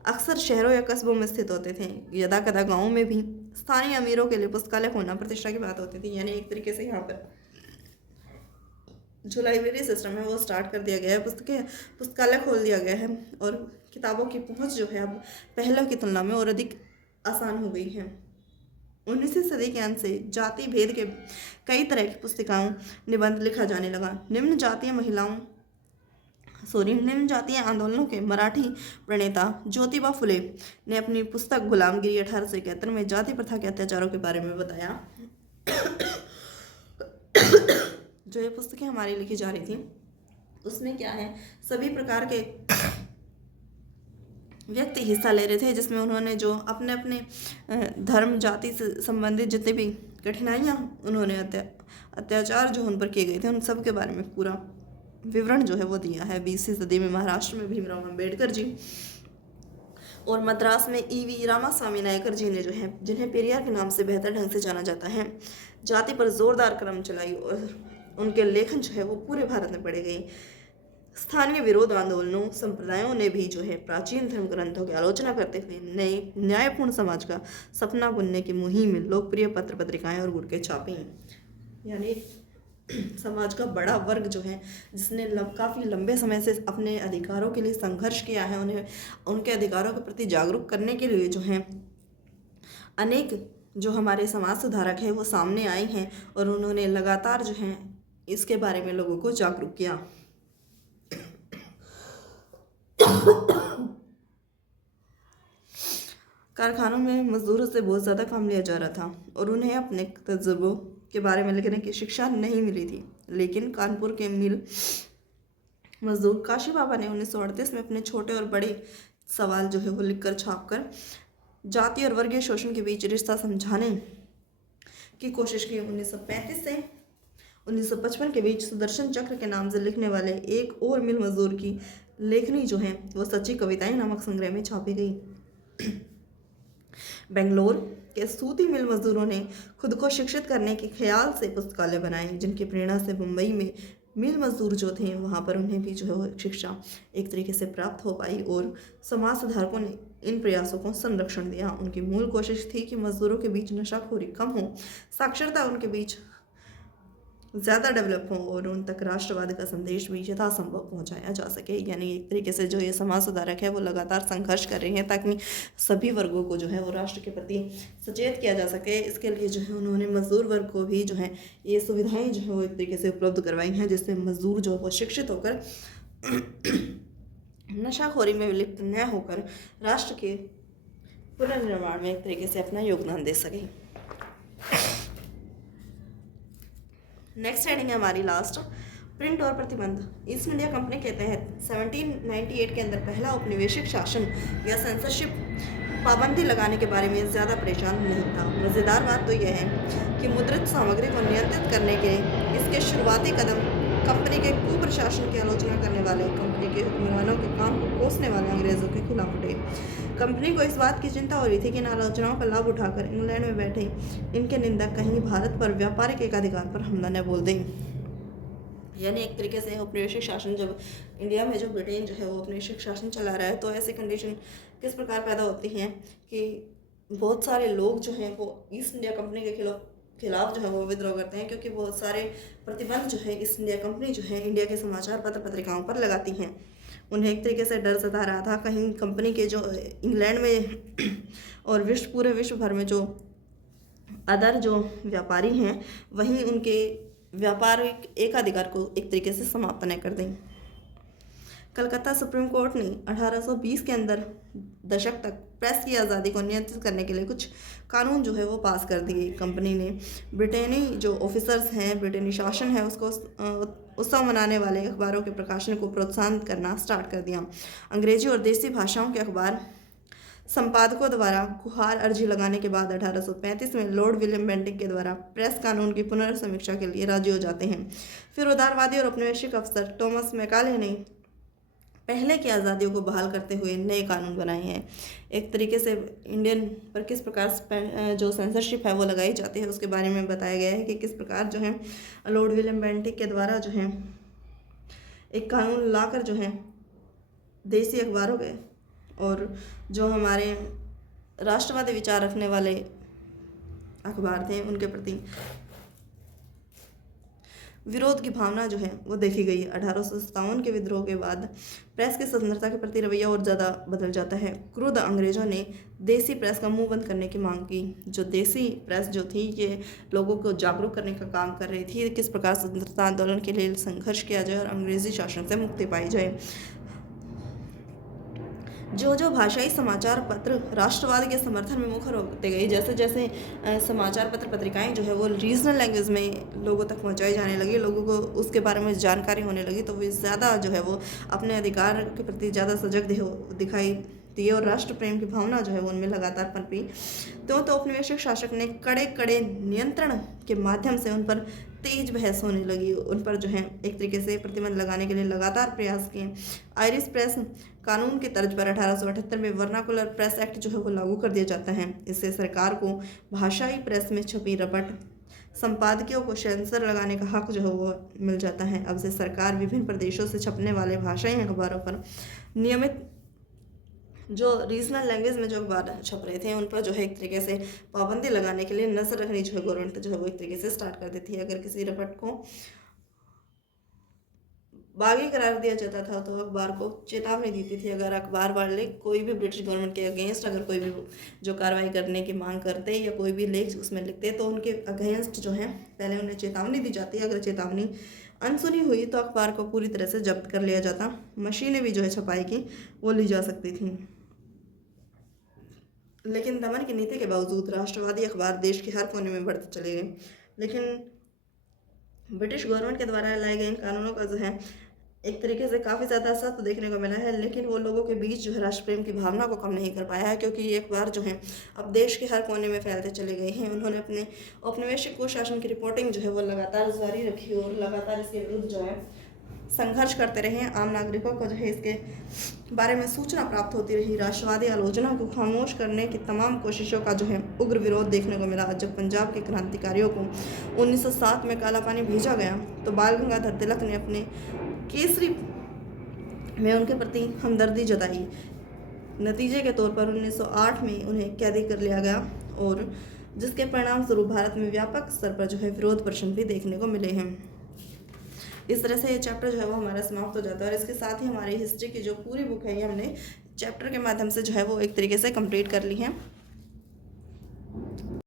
अक्सर शहरों या कस्बों में स्थित होते थे। यदा कदा गाँव में भी स्थानीय अमीरों के लिए पुस्तकालय खोलना प्रतिष्ठा की बात होती थी। यानी एक तरीके से यहाँ पर जो लाइब्रेरी सिस्टम है वो स्टार्ट कर दिया गया है, पुस्तकालय खोल दिया गया है और किताबों की पहुँच जो है अब पहले की तुलना में और अधिक आसान हो गई है। 19वीं सदी के अंत से जाति भेद के कई तरह की पुस्तिकाओं निबंध लिखा जाने लगा। निम्न जातीय आंदोलनों के मराठी प्रणेता ज्योतिबा फुले ने अपनी पुस्तक गुलामगिरी 1871 में जाति प्रथा के अत्याचारों के बारे में बताया। जो ये पुस्तकें हमारी लिखी जा रही थी उसमें क्या है, सभी प्रकार के व्यक्ति हिस्सा ले रहे थे, जिसमें उन्होंने जो अपने अपने धर्म जाति से संबंधित जितनी भी कठिनाइयाँ उन्होंने अत्याचार जो उन पर किए गए थे उन सब के बारे में पूरा विवरण जो है वो दिया है। 20वीं सदी में महाराष्ट्र में भीमराव अम्बेडकर जी और मद्रास में E.V. रामास्वामी नायकर जी ने जो है, जिन्हें पेरियार के नाम से बेहतर ढंग से जाना जाता है, जाति पर जोरदार कलम चलाई और उनके लेखन जो है वो पूरे भारत में पढ़े गए। स्थानीय विरोध आंदोलनों संप्रदायों ने भी जो है प्राचीन धर्म ग्रंथों की आलोचना करते हुए नए न्यायपूर्ण समाज का सपना बुनने की मुहिम में लोकप्रिय पत्र पत्रिकाएं और गुटके छापे। यानी समाज का बड़ा वर्ग जो है जिसने काफ़ी लंबे समय से अपने अधिकारों के लिए संघर्ष किया है, उन्हें उनके अधिकारों के प्रति जागरूक करने के लिए जो है अनेक जो हमारे समाज सुधारक हैं वो सामने आए हैं और उन्होंने लगातार जो है इसके बारे में लोगों को जागरूक किया। कारखानों में मजदूरों से बहुत ज़्यादा काम लिया जा रहा था और उन्हें अपने तजुर्बों के बारे में लिखने की शिक्षा नहीं मिली थी। लेकिन कानपुर के मिल मजदूर काशी बाबा ने 1938 में अपने छोटे और बड़े सवाल जो है वो लिखकर छापकर जाति और वर्गीय शोषण के बीच रिश्ता समझाने की कोशिश की। 1935 से 1955 के बीच सुदर्शन चक्र के नाम से लिखने वाले एक और मिल मजदूर की लेखनी जो है वो सच्ची कविताएं नामक संग्रह में छापी गई। बेंगलोर के सूती मिल मजदूरों ने खुद को शिक्षित करने के ख्याल से पुस्तकालय बनाए, जिनकी प्रेरणा से मुंबई में मिल मजदूर जो थे वहाँ पर उन्हें भी जो है वो शिक्षा एक तरीके से प्राप्त हो पाई और समाज सुधारकों ने इन प्रयासों को संरक्षण दिया। उनकी मूल कोशिश थी कि मजदूरों के बीच नशाखोरी कम हो, साक्षरता उनके बीच ज़्यादा डेवलप हो और उन तक राष्ट्रवाद का संदेश भी यथासंभव पहुंचाया जा सके। यानी एक तरीके से जो ये समाज सुधारक है वो लगातार संघर्ष कर रहे हैं ताकि सभी वर्गों को जो है वो राष्ट्र के प्रति सचेत किया जा सके। इसके लिए जो है उन्होंने मजदूर वर्ग को भी जो है ये सुविधाएं जो है वो एक तरीके से उपलब्ध करवाई हैं, जिससे मजदूर जो है वो शिक्षित होकर नशाखोरी में लिप्त न होकर राष्ट्र के पुनर्निर्माण में एक तरीके से अपना योगदान दे सके। नेक्स्ट हेडिंग है हमारी लास्ट, प्रिंट और प्रतिबंध। ईस्ट इंडिया कंपनी के तहत 1798 के अंदर पहला औपनिवेशिक शासन या सेंसरशिप पाबंदी लगाने के बारे में ज़्यादा परेशान नहीं था। मज़ेदार बात तो यह है कि मुद्रित सामग्री को नियंत्रित करने के इसके शुरुआती कदम कंपनी के कुप्रशासन की आलोचना करने वाले, कंपनी के हुक्मरानों के काम को कोसने वाले अंग्रेज़ों के खिलाफ उठे। कंपनी को इस बात की चिंता हो रही थी कि इन आलोचनाओं का लाभ उठाकर इंग्लैंड में बैठे इनके निंदक कहीं भारत पर व्यापारिक एकाधिकार पर हमला न बोल दें। यानी एक तरीके से औपनिवेशिक शासन, जब इंडिया में जो ब्रिटेन जो है वो औपनिवेशिक शासन चला रहा है, तो ऐसी कंडीशन किस प्रकार पैदा होती हैं कि बहुत सारे लोग जो हैं वो ईस्ट इंडिया कंपनी के खिलाफ जो है वो विद्रोह करते हैं, क्योंकि बहुत सारे प्रतिबंध जो है ईस्ट इंडिया कंपनी जो है इंडिया के समाचार पत्र पत्रिकाओं पर लगाती हैं। उन्हें एक तरीके से डर सता रहा था कहीं कंपनी के जो इंग्लैंड में और पूरे विश्व भर में जो अदर जो व्यापारी हैं वहीं उनके व्यापारिक एकाधिकार को एक तरीके से समाप्त न कर दें। कलकत्ता सुप्रीम कोर्ट ने 1820 के अंदर दशक तक प्रेस की आज़ादी को नियंत्रित करने के लिए कुछ कानून जो है वो पास कर दिए। कंपनी ने ब्रिटेनी जो ऑफिसर्स हैं, ब्रिटेनी शासन है, उसको उत्सव मनाने वाले अखबारों के प्रकाशन को प्रोत्साहन करना स्टार्ट कर दिया। अंग्रेजी और देसी भाषाओं के अखबार संपादकों द्वारा गुहार अर्जी लगाने के बाद 1835 में लॉर्ड विलियम बेंटिक के द्वारा प्रेस कानून की पुनर्समीक्षा के लिए राजी हो जाते हैं। फिर उदारवादी और औपनिवेशिक अफसर टॉमस मैकाले ने पहले की आज़ादियों को बहाल करते हुए नए कानून बनाए हैं। एक तरीके से इंडियन पर किस प्रकार जो सेंसरशिप है वो लगाई जाती है उसके बारे में बताया गया है कि किस प्रकार जो है लॉर्ड विलियम बेंटिक के द्वारा जो है एक कानून लाकर जो है देसी अखबारों के और जो हमारे राष्ट्रवादी विचार रखने वाले अखबार थे उनके प्रति विरोध की भावना जो है वो देखी गई। 1857 के विद्रोह के बाद प्रेस की स्वतंत्रता के प्रति रवैया और ज़्यादा बदल जाता है। क्रुद्ध अंग्रेजों ने देसी प्रेस का मुंह बंद करने की मांग की। जो देसी प्रेस जो थी ये लोगों को जागरूक करने का काम कर रही थी, किस प्रकार स्वतंत्रता आंदोलन के लिए संघर्ष किया जाए और अंग्रेजी शासन से मुक्ति पाई जाए। जो भाषाई समाचार पत्र राष्ट्रवाद के समर्थन में मुखर होते गए, जैसे जैसे समाचार पत्र पत्रिकाएं जो है वो रीजनल लैंग्वेज में लोगों तक पहुंचाई जाने लगी, लोगों को उसके बारे में जानकारी होने लगी, तो वे ज़्यादा जो है वो अपने अधिकार के प्रति ज़्यादा सजग दिखाई दिए और राष्ट्र प्रेम की भावना जो है वो उनमें लगातार पनपी। तो औपनिवेशिक शासक ने कड़े कड़े नियंत्रण के माध्यम से उन पर तेज बहस होने लगी, उन पर जो है एक तरीके से प्रतिबंध लगाने के लिए लगातार प्रयास किए। आयरिश प्रेस कानून की तर्ज पर 1878 में वर्नाकुलर प्रेस एक्ट जो है वो लागू कर दिया जाता है। इससे सरकार को भाषाई प्रेस में छपी रपट संपादकियों को सेंसर लगाने का हक जो है वो मिल जाता है। अब से सरकार विभिन्न प्रदेशों से छपने वाले भाषाई अखबारों पर नियमित जो रीजनल लैंग्वेज में जो अखबार छप रहे थे उन पर जो है एक तरीके से पाबंदी लगाने के लिए नजर रखनी जो है गवर्नमेंट जो है वो एक तरीके से स्टार्ट कर देती है। अगर किसी रपट को बागी करार दिया जाता था तो अखबार को चेतावनी देती थी। अगर अखबार वाले कोई भी ब्रिटिश गवर्नमेंट के अगेंस्ट अगर कोई भी जो कार्रवाई करने की मांग करते या कोई भी लेख उसमें लिखते तो उनके अगेंस्ट जो है पहले उन्हें चेतावनी दी जाती है। अगर चेतावनी अनसुनी हुई तो अखबार को पूरी तरह से जब्त कर लिया जाता। मशीनें भी जो है छपाई की वो ली जा सकती थी। लेकिन दमन की नीति के बावजूद राष्ट्रवादी अखबार देश के हर कोने में बढ़ते चले गए। लेकिन ब्रिटिश गवर्नमेंट के द्वारा लाए गए इन कानूनों का जो है एक तरीके से काफ़ी ज़्यादा असर तो देखने को मिला है, लेकिन वो लोगों के बीच जो है राष्ट्र प्रेम की भावना को कम नहीं कर पाया है, क्योंकि ये अखबार जो है अब देश के हर कोने में फैलते चले गए हैं। उन्होंने अपने औपनिवेशिक कुशासन की रिपोर्टिंग जो है वो लगातार जारी रखी और लगातार इसके विरुद्ध जो है संघर्ष करते रहे। आम नागरिकों को जो है इसके बारे में सूचना प्राप्त होती रही। राष्ट्रवादी आलोचना को खामोश करने की तमाम कोशिशों का जो है उग्र विरोध देखने को मिला। जब पंजाब के क्रांतिकारियों को 1907 में काला पानी भेजा गया तो बाल गंगाधर तिलक ने अपने केसरी में उनके प्रति हमदर्दी जताई। नतीजे के तौर पर 1908 में उन्हें कैदी कर लिया गया और जिसके परिणाम स्वरूप भारत में व्यापक स्तर पर जो है विरोध प्रदर्शन भी देखने को मिले हैं। इस तरह से ये चैप्टर जो है वो हमारा समाप्त हो जाता है और इसके साथ ही हमारी हिस्ट्री की जो पूरी बुक है ये हमने चैप्टर के माध्यम से जो है वो एक तरीके से कंप्लीट कर ली है।